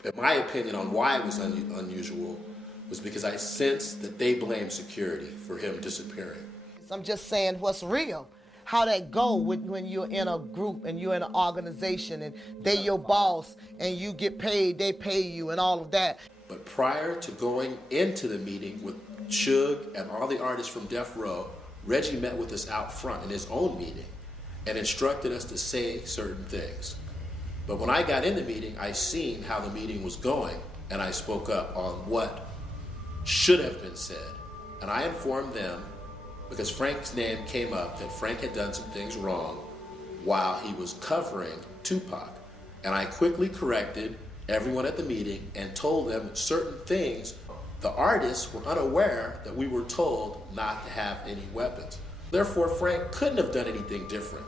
In my opinion on why it was unusual was because I sensed that they blamed security for him disappearing. I'm just saying what's real. How that go when you're in a group and you're in an organization and they your boss and you get paid, they pay you and all of that. But prior to going into the meeting with Suge and all the artists from Death Row, Reggie met with us out front in his own meeting and instructed us to say certain things. But when I got in the meeting, I seen how the meeting was going, and I spoke up on what should have been said. And I informed them, because Frank's name came up, that Frank had done some things wrong while he was covering Tupac. And I quickly corrected everyone at the meeting and told them certain things. The artists were unaware that we were told not to have any weapons. Therefore, Frank couldn't have done anything different.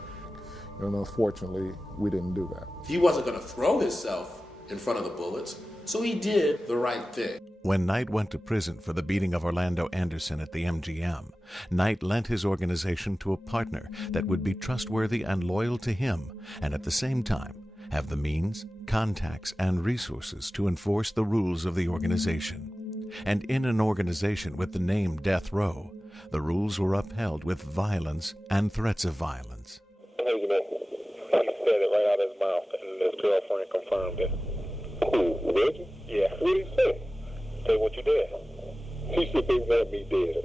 And unfortunately, we didn't do that. He wasn't going to throw himself in front of the bullets, so he did the right thing. When Knight went to prison for the beating of Orlando Anderson at the MGM, Knight lent his organization to a partner that would be trustworthy and loyal to him, and at the same time have the means, contacts, and resources to enforce the rules of the organization. And in an organization with the name Death Row, the rules were upheld with violence and threats of violence. He said it right out of his mouth, and his girlfriend confirmed it. Who, Reggie? Yeah. What did he say? Say what you did. He said they want me dead.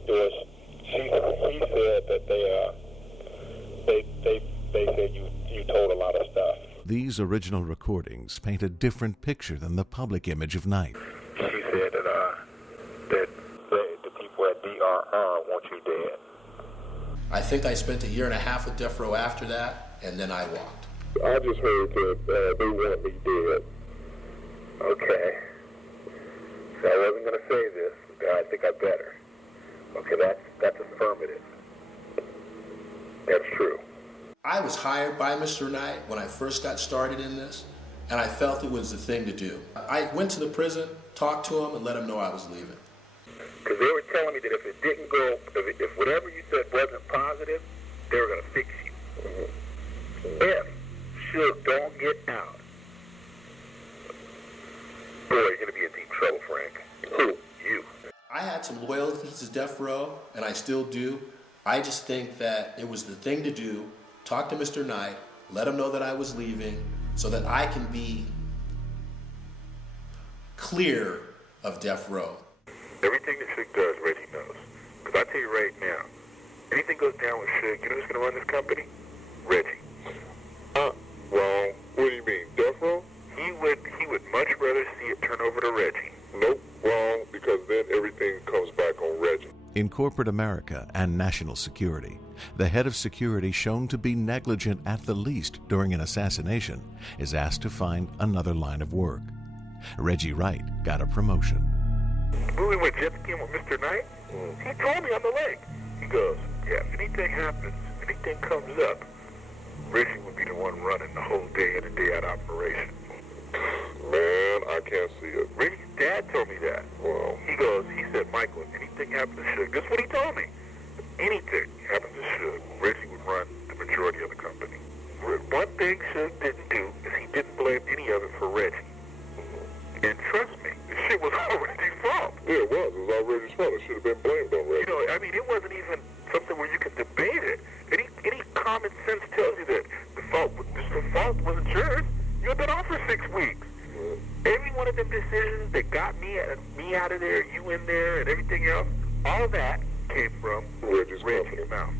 He said that they said you told a lot of stuff. These original recordings paint a different picture than the public image of Knight. She said that the people at DRR want you dead. I think I spent 1.5 years with Death Row after that, and then I walked. I just heard that they want me dead. Okay. So I wasn't going to say this, but I think I better. Okay, that's affirmative. That's true. I was hired by Mr. Knight when I first got started in this, and I felt it was the thing to do. I went to the prison, talked to him, and let him know I was leaving. Because they were telling me that if it didn't go, if whatever you said wasn't positive, they were going to fix you. Mm-hmm. If Suge don't get out, boy, you're going to be in deep trouble, Frank. Who? You. I had some loyalty to Death Row, and I still do. I just think that it was the thing to do. Talk to Mr. Knight, let him know that I was leaving, so that I can be clear of Death Row. Everything that Suge does, Reggie knows. Because I tell you right now, anything goes down with Suge, you know who's going to run this company? Reggie. Wrong. What do you mean, Death Row? He would much rather see it turn over to Reggie. Nope, wrong, because then everything comes back on Reggie. In corporate America and national security, the head of security shown to be negligent at the least during an assassination is asked to find another line of work. Reggie Wright got a promotion. When we went jet skiing with Mr. Knight, he told me on the lake. He goes, yeah, if anything happens, anything comes up, Reggie would be the one running the whole day in and day out operation. Man, I can't see it. Reggie's dad told me that. Well, he said, Michael, if anything happens to Suge, this is what he told me. If anything happens to Suge, Reggie would run the majority of the company. One thing Suge didn't do is he didn't blame any of it for Reggie. And trust me, the shit was all Reggie's fault. Yeah, it was. It was all Reggie's fault. It should have been blamed on Reggie. You know, I mean, it wasn't even something where you could debate it. Any common sense tells you that the fault wasn't yours. You had been off for 6 weeks. Every one of them decisions that got me out of there, you in there, and everything else, all that came from Reggie's mouth.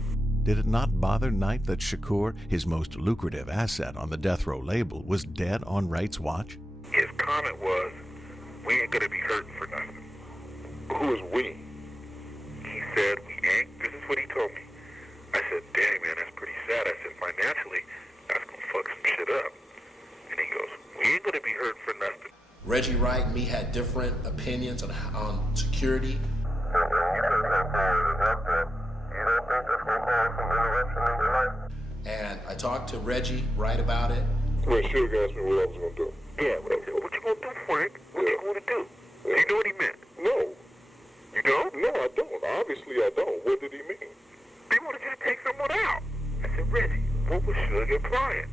Did it not bother Knight that Shakur, his most lucrative asset on the Death Row label, was dead on Wright's watch? His comment was, we ain't gonna be hurting for nothing. Who is we? He said, we ain't. This is what he told me. I said, dang, man, that's pretty sad. I said, financially, that's gonna fuck some shit up. And he goes, we ain't gonna be hurting for nothing. Reggie Wright and me had different opinions on security. And I talked to Reggie Wright about it. Well, Suge asked me what I was going to do. Yeah, what you going to do, Frank? What you going to do? Do you know what he meant? No. You don't? No, I don't. Obviously, I don't. What did he mean? He wanted you to take someone out. I said, Reggie, what was Suge implying?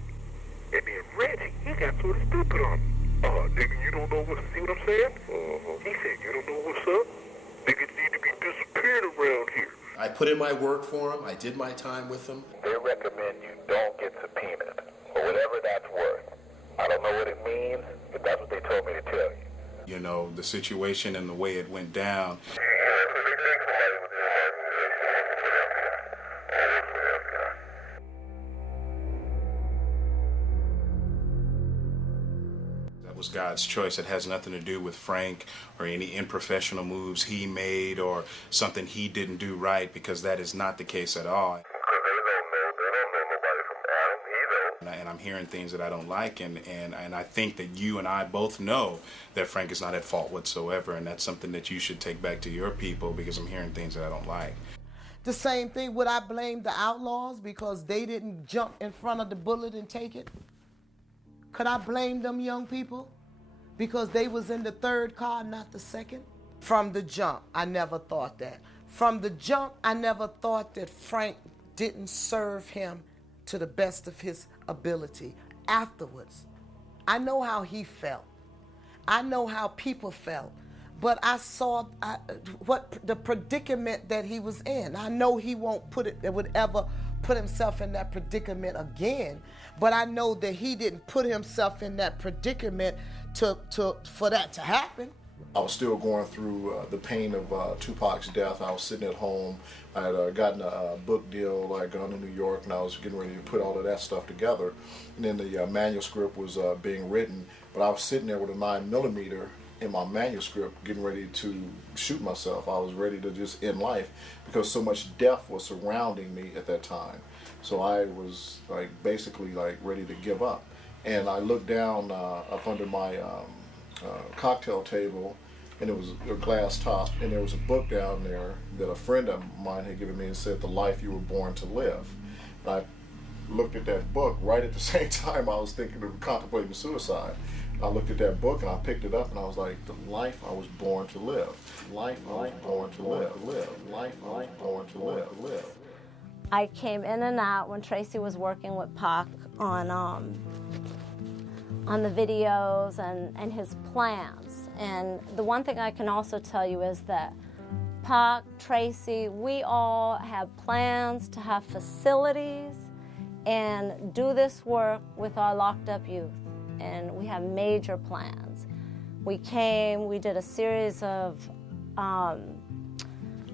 And then Reggie, he got sort of stupid on me. Nigga, you don't know see what I'm saying? He said, you don't know what's up? Niggas need to be disappeared around here. I put in my work for him. I did my time with him. They recommend you don't get subpoenaed, or whatever that's worth. I don't know what it means, but that's what they told me to tell you. You know, the situation and the way it went down. Was God's choice. It has nothing to do with Frank or any unprofessional moves he made or something he didn't do right, because that is not the case at all. And I'm hearing things that I don't like, and I think that you and I both know that Frank is not at fault whatsoever, and that's something that you should take back to your people, because I'm hearing things that I don't like. The same thing, would I blame the Outlaws because they didn't jump in front of the bullet and take it? Could I blame them young people because they was in the third car, not the second? From the jump, I never thought that. From the jump, I never thought that Frank didn't serve him to the best of his ability. Afterwards, I know how he felt. I know how people felt. But I saw what the predicament that he was in. I know he would ever put himself in that predicament again. But I know that he didn't put himself in that predicament for that to happen. I was still going through the pain of Tupac's death. I was sitting at home. I had gotten a book deal. I had gone to New York, and I was getting ready to put all of that stuff together. And then the manuscript was being written, but I was sitting there with a 9mm in my manuscript, getting ready to shoot myself. I was ready to just end life because so much death was surrounding me at that time. So I was like basically like ready to give up. And I looked down up under my cocktail table, and it was a glass top, and there was a book down there that a friend of mine had given me and said, "The Life You Were Born to Live." And I looked at that book right at the same time I was thinking of contemplating suicide. I looked at that book and I picked it up and I was like, the life I was born to live. Life I was born to live. Life I was born to live. I came in and out when Tracy was working with Pac on the videos and his plans. And the one thing I can also tell you is that Pac, Tracy, we all have plans to have facilities and do this work with our locked up youth. And we have major plans. We did a series of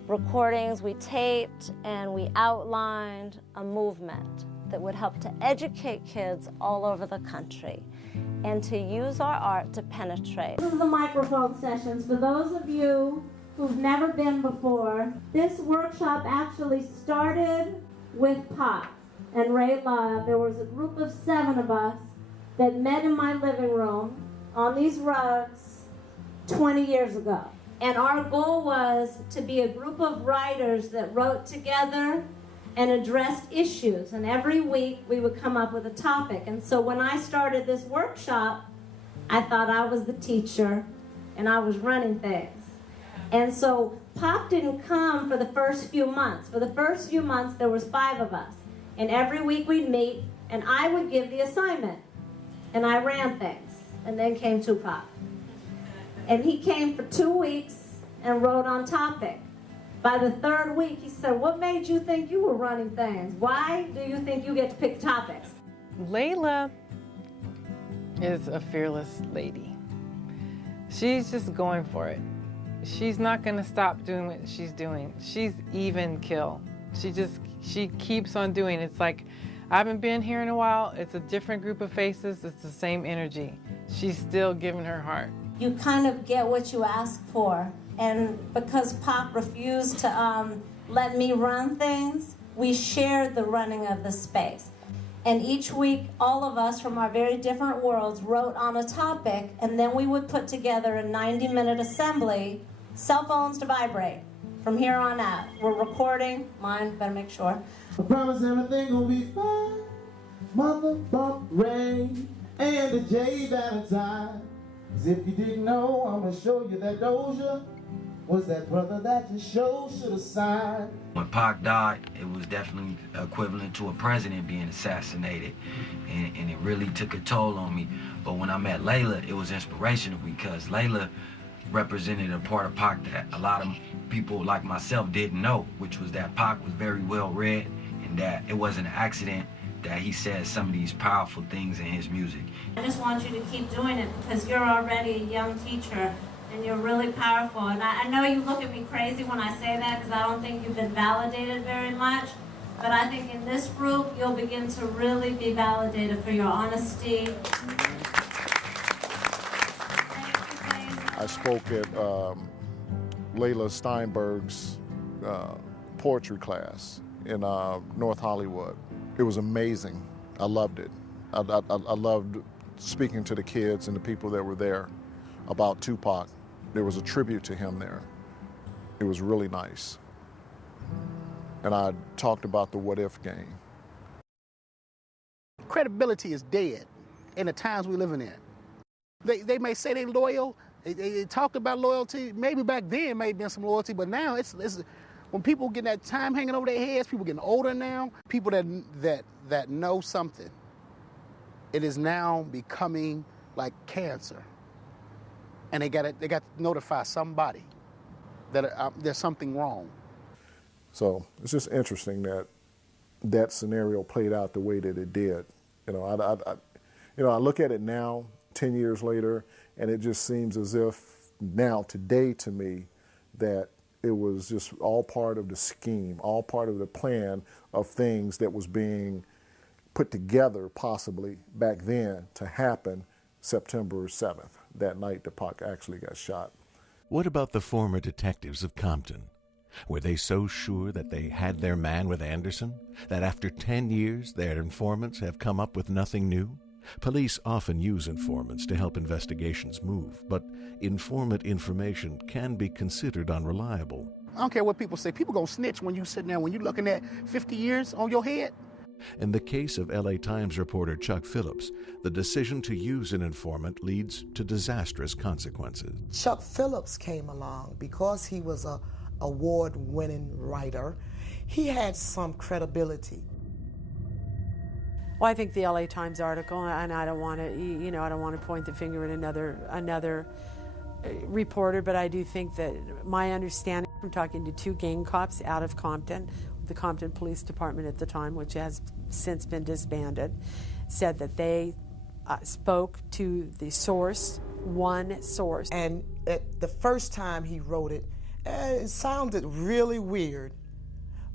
recordings, we taped, and we outlined a movement that would help to educate kids all over the country and to use our art to penetrate. This is the microphone sessions. For those of you who've never been before, this workshop actually started with Pac and Ray Love. There was a group of 7 of us that met in my living room on these rugs 20 years ago. And our goal was to be a group of writers that wrote together and addressed issues. And every week we would come up with a topic. And so when I started this workshop, I thought I was the teacher and I was running things. And so Pop didn't come for the first few months. For the first few months, there was 5 of us. And every week we'd meet and I would give the assignment. And I ran things. And then came Tupac. And he came for 2 weeks and wrote on topic. By the 3rd week, he said, "What made you think you were running things? Why do you think you get to pick topics?" Layla is a fearless lady. She's just going for it. She's not going to stop doing what she's doing. She's even kill. She keeps on doing it. It's like, I haven't been here in a while. It's a different group of faces. It's the same energy. She's still giving her heart. You kind of get what you ask for. And because Pop refused to let me run things, we shared the running of the space. And each week, all of us from our very different worlds wrote on a topic, and then we would put together a 90-minute assembly, cell phones to vibrate. From here on out, we're recording. Mine, better make sure. I promise everything will be fine. Mother bump rain and the J Valentine. As if you didn't know, I'm gonna show you that Doja was that brother that your show should have signed. When Pac died, it was definitely equivalent to a president being assassinated, and it really took a toll on me. But when I met Layla, it was inspirational because Layla represented a part of Pac that a lot of people like myself didn't know, which was that Pac was very well read and that it wasn't an accident that he said some of these powerful things in his music. I just want you to keep doing it because you're already a young teacher and you're really powerful. And I know you look at me crazy when I say that because I don't think you've been validated very much. But I think in this group, you'll begin to really be validated for your honesty. I spoke at Layla Steinberg's poetry class in North Hollywood. It was amazing. I loved it. I loved speaking to the kids and the people that were there about Tupac. There was a tribute to him there. It was really nice. And I talked about the what if game. Credibility is dead in the times we're living in. They may say they're loyal. They talked about loyalty. Maybe back then may have been some loyalty, but now it's when people get that time hanging over their heads, people getting older now, people that know something, it is now becoming like cancer. And they got to notify somebody that there's something wrong. So it's just interesting that that scenario played out the way that it did. I look at it now, 10 years later, And it just seems as if now, today to me, that it was just all part of the scheme, all part of the plan of things that was being put together possibly back then to happen September 7th, that night that Pac actually got shot. What about the former detectives of Compton? Were they so sure that they had their man with Anderson that after 10 years their informants have come up with nothing new? Police often use informants to help investigations move, but informant information can be considered unreliable. I don't care what people say. People gonna snitch when you sitting there, when you looking at 50 years on your head. In the case of LA Times reporter Chuck Phillips, the decision to use an informant leads to disastrous consequences. Chuck Phillips came along because he was an award-winning writer. He had some credibility. Well, I think the LA Times article, and I don't want to, I don't want to point the finger at another reporter, but I do think that my understanding from talking to 2 gang cops out of Compton, the Compton Police Department at the time, which has since been disbanded, said that they spoke to the source, one source. And the first time he wrote it, it sounded really weird.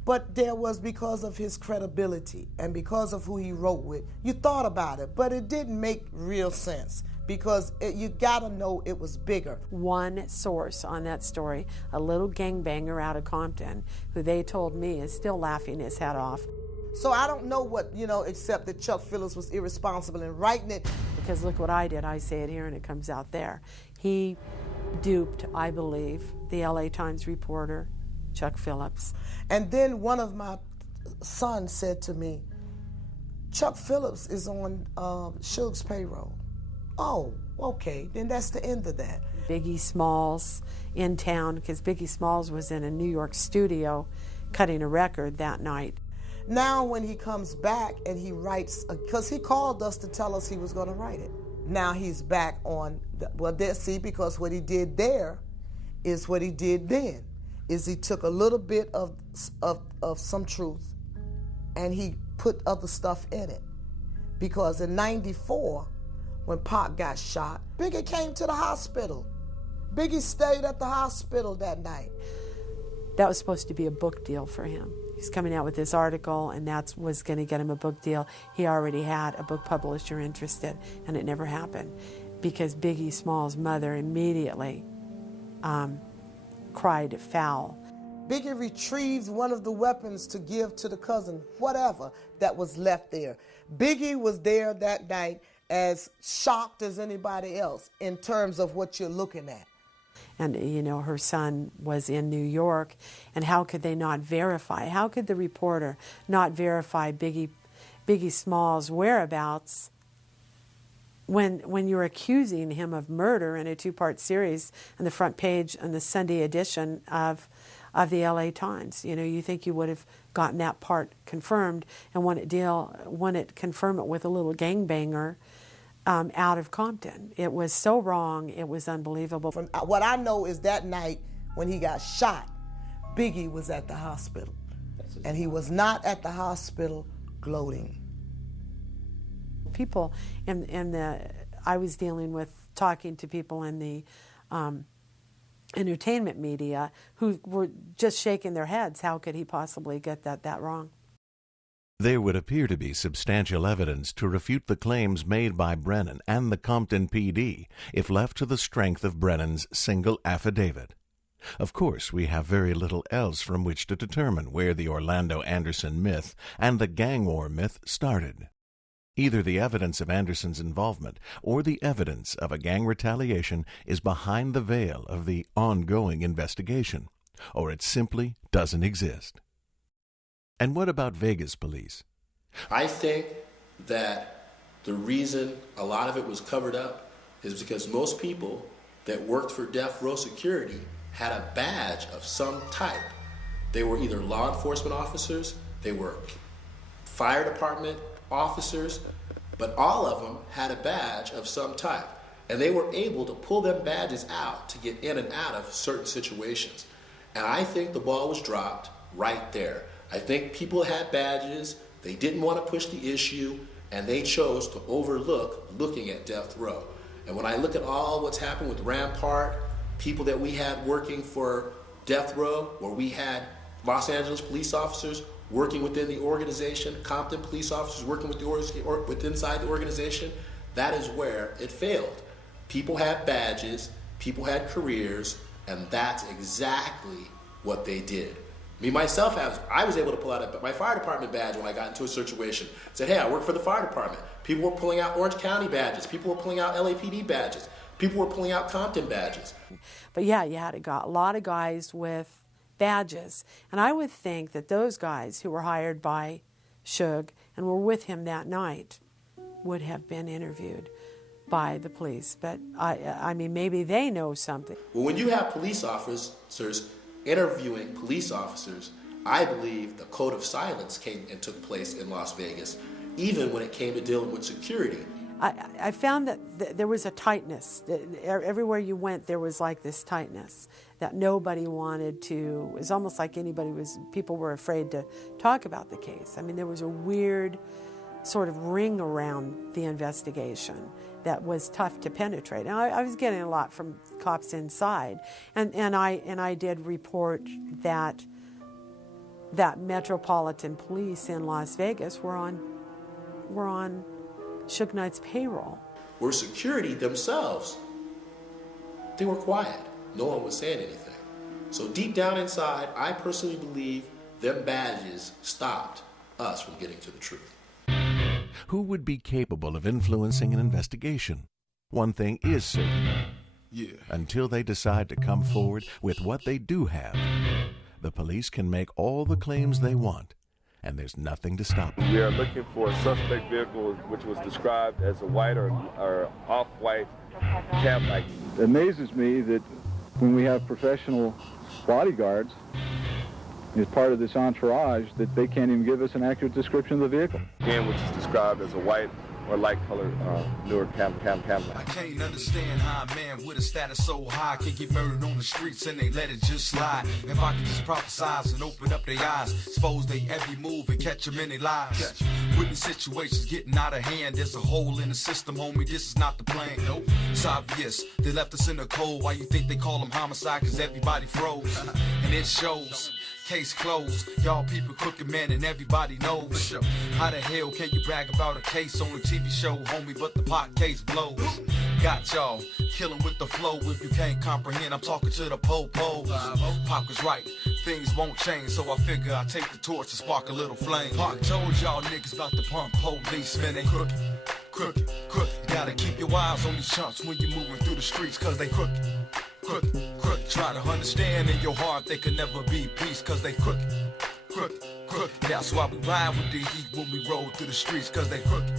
But there was, because of his credibility and because of who he wrote with, you thought about it, but it didn't make real sense because you gotta know it was bigger. One source on that story, a little gangbanger out of Compton, who they told me is still laughing his head off. So I don't know what, except that Chuck Phillips was irresponsible in writing it. Because look what I did, I say it here and it comes out there. He duped, I believe, the LA Times reporter, Chuck Phillips. And then one of my sons said to me, Chuck Phillips is on Suge's payroll. Oh, okay, then that's the end of that. Biggie Smalls in town, because Biggie Smalls was in a New York studio cutting a record that night. Now when he comes back and he writes, because he called us to tell us he was going to write it. Now he's back on, because what he did there is what he did then. Is he took a little bit of some truth and he put other stuff in it. Because in '94, when Pac got shot, Biggie came to the hospital. Biggie stayed at the hospital that night. That was supposed to be a book deal for him. He's coming out with this article, and that was going to get him a book deal. He already had a book publisher interested, and it never happened because Biggie Smalls' mother immediately cried foul. Biggie retrieved one of the weapons to give to the cousin, whatever, that was left there. Biggie was there that night as shocked as anybody else in terms of what you're looking at. And, her son was in New York, and how could they not verify? How could the reporter not verify Biggie Smalls' whereabouts when you're accusing him of murder in a 2-part series on the front page on the Sunday edition of the LA Times? You think you would have gotten that part confirmed and wouldn't confirm it with a little gangbanger out of Compton. It was so wrong, it was unbelievable. What I know is that night when he got shot, Biggie was at the hospital. And he was not at the hospital gloating. People I was dealing with, talking to people in the entertainment media who were just shaking their heads. How could he possibly get that wrong? There would appear to be substantial evidence to refute the claims made by Brennan and the Compton PD if left to the strength of Brennan's single affidavit. Of course, we have very little else from which to determine where the Orlando Anderson myth and the gang war myth started. Either the evidence of Anderson's involvement or the evidence of a gang retaliation is behind the veil of the ongoing investigation, or it simply doesn't exist. And what about Vegas police? I think that the reason a lot of it was covered up is because most people that worked for Death Row Security had a badge of some type. They were either law enforcement officers, they were fire department officers, but all of them had a badge of some type. And they were able to pull them badges out to get in and out of certain situations. And I think the ball was dropped right there. I think people had badges, they didn't want to push the issue, and they chose to overlook looking at death row. And when I look at all what's happened with Rampart, people that we had working for Death Row, where we had Los Angeles police officers working within the organization, Compton police officers working with inside the organization, that is where it failed. People had badges, people had careers, and that's exactly what they did. Me, myself, I was able to pull out my fire department badge when I got into a situation. Said, hey, I work for the fire department. People were pulling out Orange County badges. People were pulling out LAPD badges. People were pulling out Compton badges. But yeah, you had a lot of guys with badges. And I would think that those guys who were hired by Suge and were with him that night would have been interviewed by the police. But I mean, maybe they know something. Well, when you have police officers interviewing police officers, I believe the code of silence came and took place in Las Vegas, even when it came to dealing with security. I found that there was a tightness. Everywhere you went, there was like this tightness that nobody wanted to. It was almost like people were afraid to talk about the case. I mean, there was a weird sort of ring around the investigation that was tough to penetrate. And I was getting a lot from cops inside, and I did report that Metropolitan Police in Las Vegas were on Suge Knight's payroll. Where security themselves, they were quiet. No one was saying anything. So deep down inside, I personally believe them badges stopped us from getting to the truth. Who would be capable of influencing an investigation? One thing is certain. Yeah. Until they decide to come forward with what they do have, the police can make all the claims they want, and there's nothing to stop them. We are looking for a suspect vehicle which was described as a white or off-white Cadillac. It amazes me that when we have professional bodyguards as part of this entourage, that they can't even give us an accurate description of the vehicle. Again, which is described as a white or light-colored newer Cadillac. I can't understand how a man with a status so high can get murdered on the streets and they let it just slide. If I could just prophesize and open up their eyes, expose their every move and catch them in their lies. Witness situations getting out of hand, there's a hole in the system, homie, this is not the plan. Nope, it's obvious, they left us in the cold. Why you think they call them homicide? Cause everybody froze, and it shows. Case closed, y'all people crooked, man, and everybody knows. How the hell can you brag about a case on a TV show, homie, but the pot case blows? Got y'all killing with the flow. If you can't comprehend, I'm talking to the po-pos. Pac was right, things won't change, so I figure I take the torch to spark a little flame. Pac told y'all niggas about the pump police, man, they crooked. Crooked, crooked, gotta keep your eyes on these chumps when you're moving through the streets, cause they crooked. Crooked, crooked, try to understand in your heart they can never be peace, cause they crooked. Crooked, crooked, that's why we ride with the heat when we roll through the streets, cause they crooked.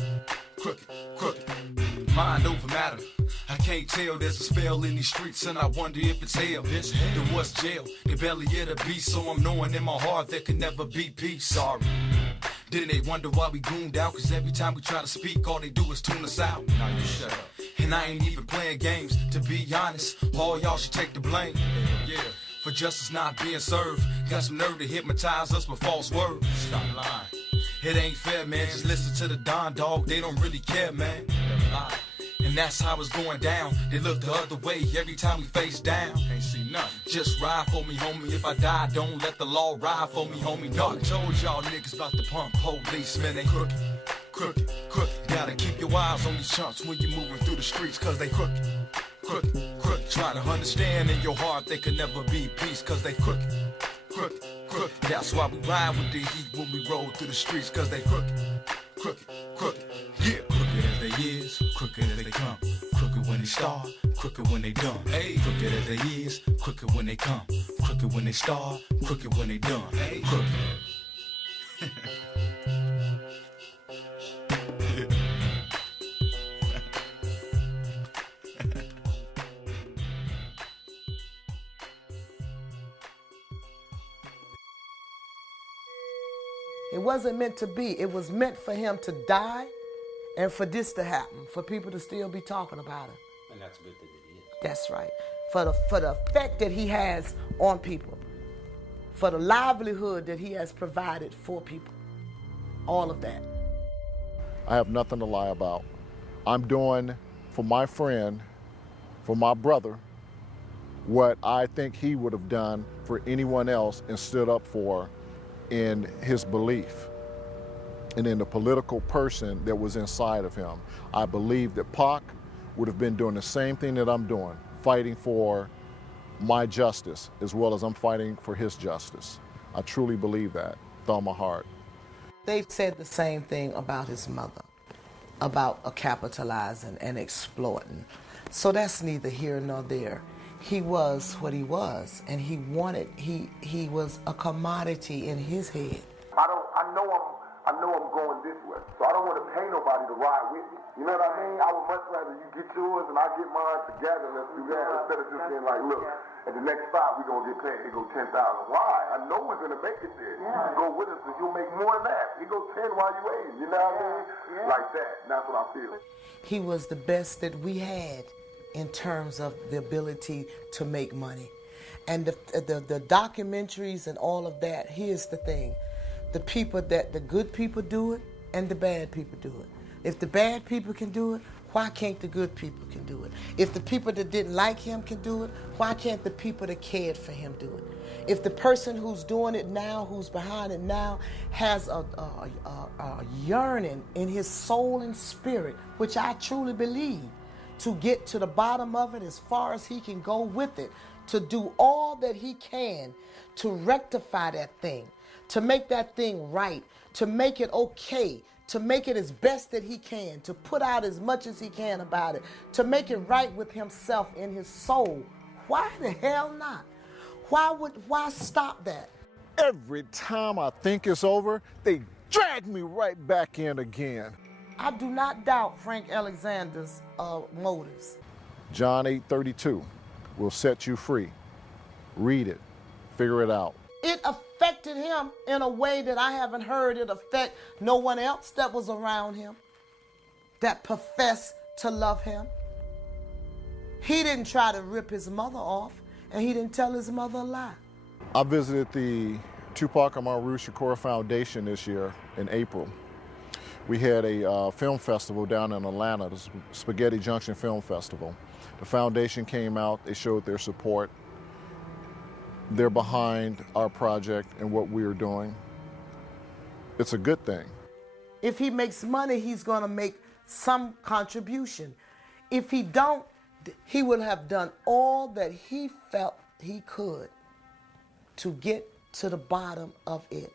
Crooked, crooked, mind over matter. I can't tell, there's a spell in these streets and I wonder if it's hell. Then what's jail? The belly of the beast, so I'm knowing in my heart there can never be peace. Sorry. Then they wonder why we gooned out, cause every time we try to speak, all they do is tune us out. Now you shut up. And I ain't even playing games, to be honest, all y'all should take the blame. Yeah, for justice not being served. Got some nerve to hypnotize us with false words. Stop lying. It ain't fair, man, just listen to the Don Dog, they don't really care, man. And that's how it's going down. They look the other way every time we face down. Ain't see nothing. Just ride for me, homie. If I die, don't let the law ride for me, homie. No, I told y'all niggas about the pump police, man. They crooked, crooked, crooked. Gotta keep your eyes on these chumps when you're moving through the streets, cause they crooked, crooked, crooked. Try to understand in your heart they can never be peace, cause they crooked, crooked, crooked. That's why we ride with the heat when we roll through the streets, cause they crooked, crooked, crooked. Yeah, crooked as they is, crooked as they come. Crooked when they start, crooked when they done. Hey, crooked as they is, crooked when they come. Crooked when they start, crooked when they done. Hey, crooked. It wasn't meant to be. It was meant for him to die and for this to happen, for people to still be talking about him. And that's a good thing that he is. That's right. For the effect that he has on people, for the livelihood that he has provided for people, all of that. I have nothing to lie about. I'm doing for my friend, for my brother, what I think he would have done for anyone else and stood up for in his belief and in the political person that was inside of him. I believe that Pac would have been doing the same thing that I'm doing, fighting for my justice as well as I'm fighting for his justice. I truly believe that with all my heart. They've said the same thing about his mother, about capitalizing and exploiting. So that's neither here nor there. He was what he was, and he was a commodity in his head. I know I'm going this way, so I don't want to pay nobody to ride with me. You know what I mean? I would much rather you get yours and I get mine together. Let's do that instead of just being like, look, at the next spot we're gonna get paid. It go 10,000. Why? I know we're gonna make it there. You go with us, and you'll make more than that. You go 10 while you waiting. You know what I mean? Like that. That's what I feel. He was the best that we had in terms of the ability to make money, and the documentaries and all of that. Here's the thing. The good people do it, and the bad people do it. If the bad people can do it, why can't the good people can do it? If the people that didn't like him can do it, why can't the people that cared for him do it? If the person who's doing it now, who's behind it now, has a yearning in his soul and spirit, which I truly believe, to get to the bottom of it as far as he can go with it, to do all that he can to rectify that thing, to make that thing right, to make it okay, to make it as best that he can, to put out as much as he can about it, to make it right with himself in his soul. Why the hell not? Why stop that? Every time I think it's over, they drag me right back in again. I do not doubt Frank Alexander's motives. John 8:32 will set you free. Read it. Figure it out. It affected him in a way that I haven't heard it affect no one else that was around him, that professed to love him. He didn't try to rip his mother off, and he didn't tell his mother a lie. I visited the Tupac Shakur Foundation this year in April. We had a film festival down in Atlanta, the Spaghetti Junction Film Festival. The foundation came out, they showed their support. They're behind our project and what we are doing. It's a good thing. If he makes money, he's going to make some contribution. If he don't, he would have done all that he felt he could to get to the bottom of it.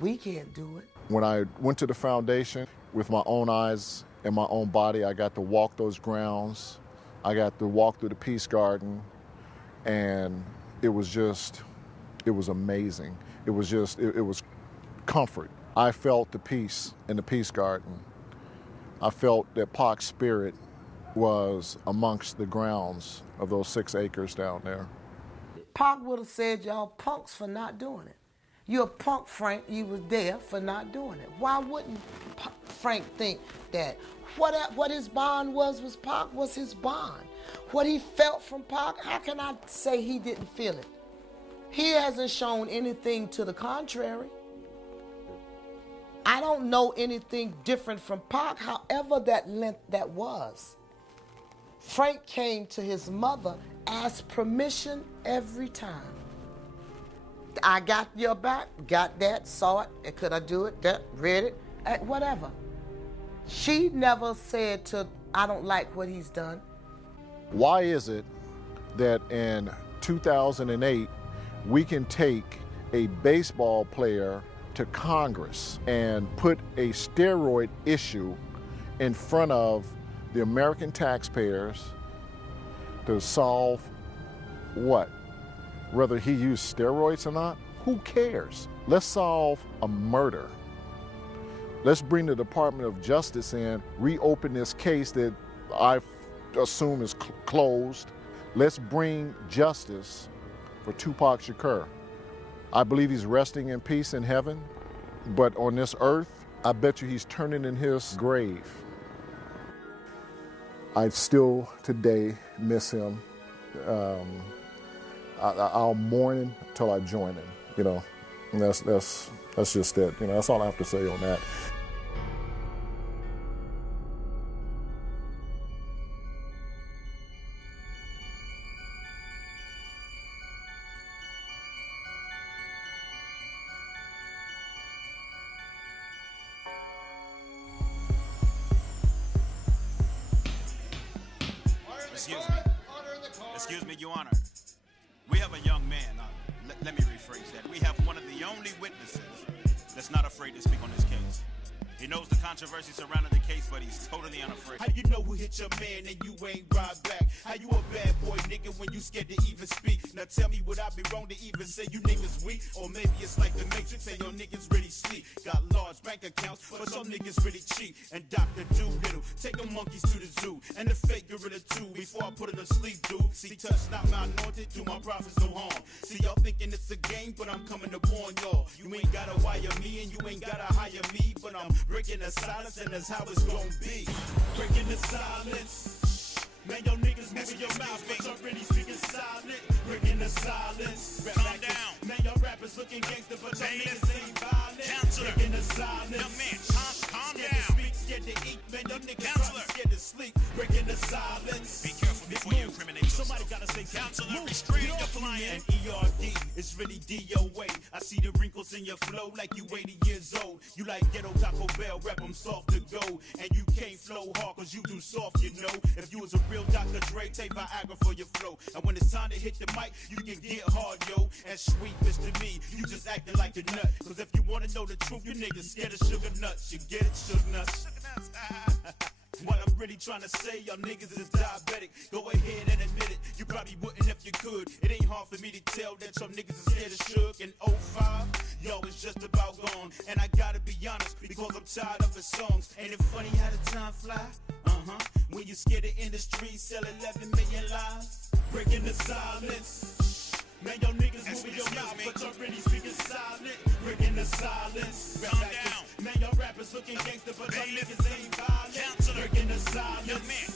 We can't do it. When I went to the foundation with my own eyes and my own body, I got to walk those grounds. I got to walk through the Peace Garden, and it was amazing. It was comfort. I felt the peace in the Peace Garden. I felt that Pac's spirit was amongst the grounds of those 6 acres down there. Pac would have said, y'all punks for not doing it. You're a punk, Frank. You was there for not doing it. Why wouldn't Frank think that what his bond was Pac was his bond? What he felt from Pac, how can I say he didn't feel it? He hasn't shown anything to the contrary. I don't know anything different from Pac, however that was. Frank came to his mother, asked permission every time. I got your back, got that, saw it, could I do it, that, read it, whatever. She never said I don't like what he's done. Why is it that in 2008, we can take a baseball player to Congress and put a steroid issue in front of the American taxpayers to solve what? Whether he used steroids or not? Who cares? Let's solve a murder. Let's bring the Department of Justice in, reopen this case that I assume is closed. Let's bring justice for Tupac Shakur. I believe he's resting in peace in heaven, but on this earth, I bet you he's turning in his grave. I still today miss him. I'll mourn him till I join him, you know. And that's just it. You know, that's all I have to say on that. Excuse me, Your Honor. We have a young man. Let me rephrase that. We have one of the only witnesses that's not afraid to speak on this case. He knows the controversy surrounding the case, but he's totally unafraid. How you know who hit your man and you ain't right back? How you a bad boy, nigga, when you scared to even speak? Now tell me, would I be wrong to even say you niggas weak? Or maybe it's like the Matrix, say your niggas really sleep. Got large bank accounts, but some niggas really cheap. And Dr. Doolittle, take the monkeys to the zoo. And the fake gorilla too, before I put it to sleep, dude. See, touch not my anointed, do my prophets no harm. See, y'all thinking it's a game, but I'm coming to warn y'all. You ain't gotta wire me and you ain't gotta hire me, but I'm breaking the silence, and that's how it's gonna be. Breaking the silence. Man, your niggas moving your mouth, but you're really speaking silent. Breaking the silence. Calm down. Man, your rappers looking gangster, but your niggas ain't violent. Breaking the silence. Young man, calm scared down. To speak, scared to eat, man, your niggas probably scared to sleep. Breaking the silence. Be careful before you incriminate yourself. Somebody gotta say Counselor, restrain your client. And ERD, it's really DOA. I see the wrinkles in your flow like you 80 years old. You like ghetto Taco Bell, rap 'em soft to go. And you can't flow hard cause you too soft, you know. If you was a real Dr. Dre, take Viagra for your flow. And when it's time to hit the mic, you can get hard, yo. And sweet Mr. Me, you just acting like a nut. Cause if you wanna know the truth, you niggas scared of sugar nuts. You get it, sugar nuts? What I'm really trying to say, y'all niggas is diabetic. Go ahead and admit it. You probably wouldn't if you could. It ain't hard for me to tell that y'all niggas is scared of Suge. In 05, y'all was just about gone. And I gotta be honest, because I'm tired of his songs. Ain't it funny how the time fly? When you scared the industry, sell 11 million lives. Breaking the silence. Man, your niggas moving your mouth, but you're really speaking silent. Breaking the silence. Calm down. Man, your rappers looking gangster, but your niggas ain't violent. Breaking the silence. Young man,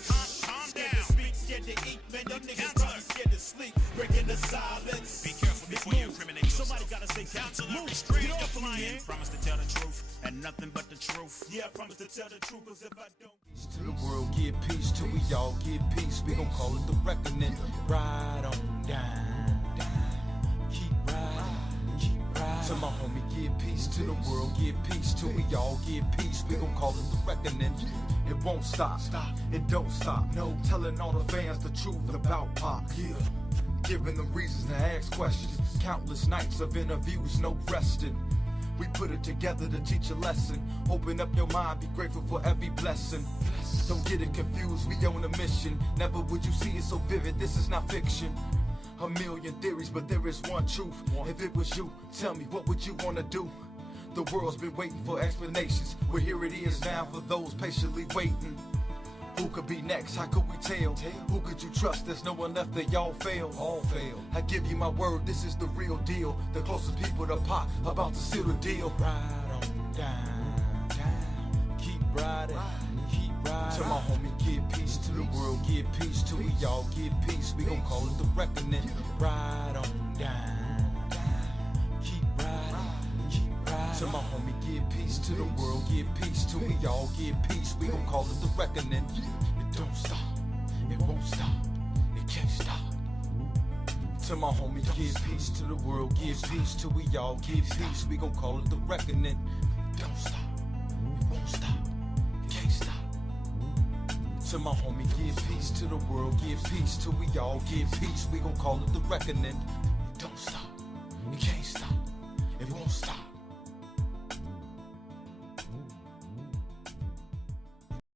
calm Scared down. to speak, scared to eat, man, your niggas probably scared to sleep. Breaking the silence. Be careful before you incriminate yourself. Somebody gotta say Counselor, restrain your client. Promise to tell the truth and nothing but the truth. Yeah, I promise to tell the truth, cause if I don't. To the world, get peace till we all get peace. We gon' call it the reckoning. Ride on down, keep riding, keep riding. To my homie, get peace. To the world, get peace till we all get peace. We gon' call it the reckoning. It won't stop, it don't stop. No, telling all the fans the truth about Pac. Yeah, giving them reasons to ask questions. Countless nights of interviews, no resting. We put it together to teach a lesson. Open up your mind, be grateful for every blessing. Don't get it confused, we on a mission. Never would you see it so vivid, this is not fiction. A million theories, but there is one truth. If it was you, tell me, what would you wanna do? The world's been waiting for explanations. Well, here it is now for those patiently waiting. Who could be next? How could we tell? Who could you trust? There's no one left, they all fail. All fail. I give you my word, this is the real deal. The closest people to Pac, about to seal the deal. Ride on down, keep riding, keep riding. To my homie, get peace. To the world, get peace. Till we all get peace, we gon' call it the reckoning. Ride on down, keep riding, keep riding. To my homie, get peace. To the world, get peace. Till we all get peace, we gon' call it the reckoning. It don't stop, it won't stop, it can't stop. To my homie, get peace. To the world, get peace. Till we all get peace, we gon' call it the reckoning. It don't stop, it won't stop, it can't stop. To my homie, get peace. To the world, get peace. Till we all get peace, we gon' call it the reckoning. It don't stop, it can't stop.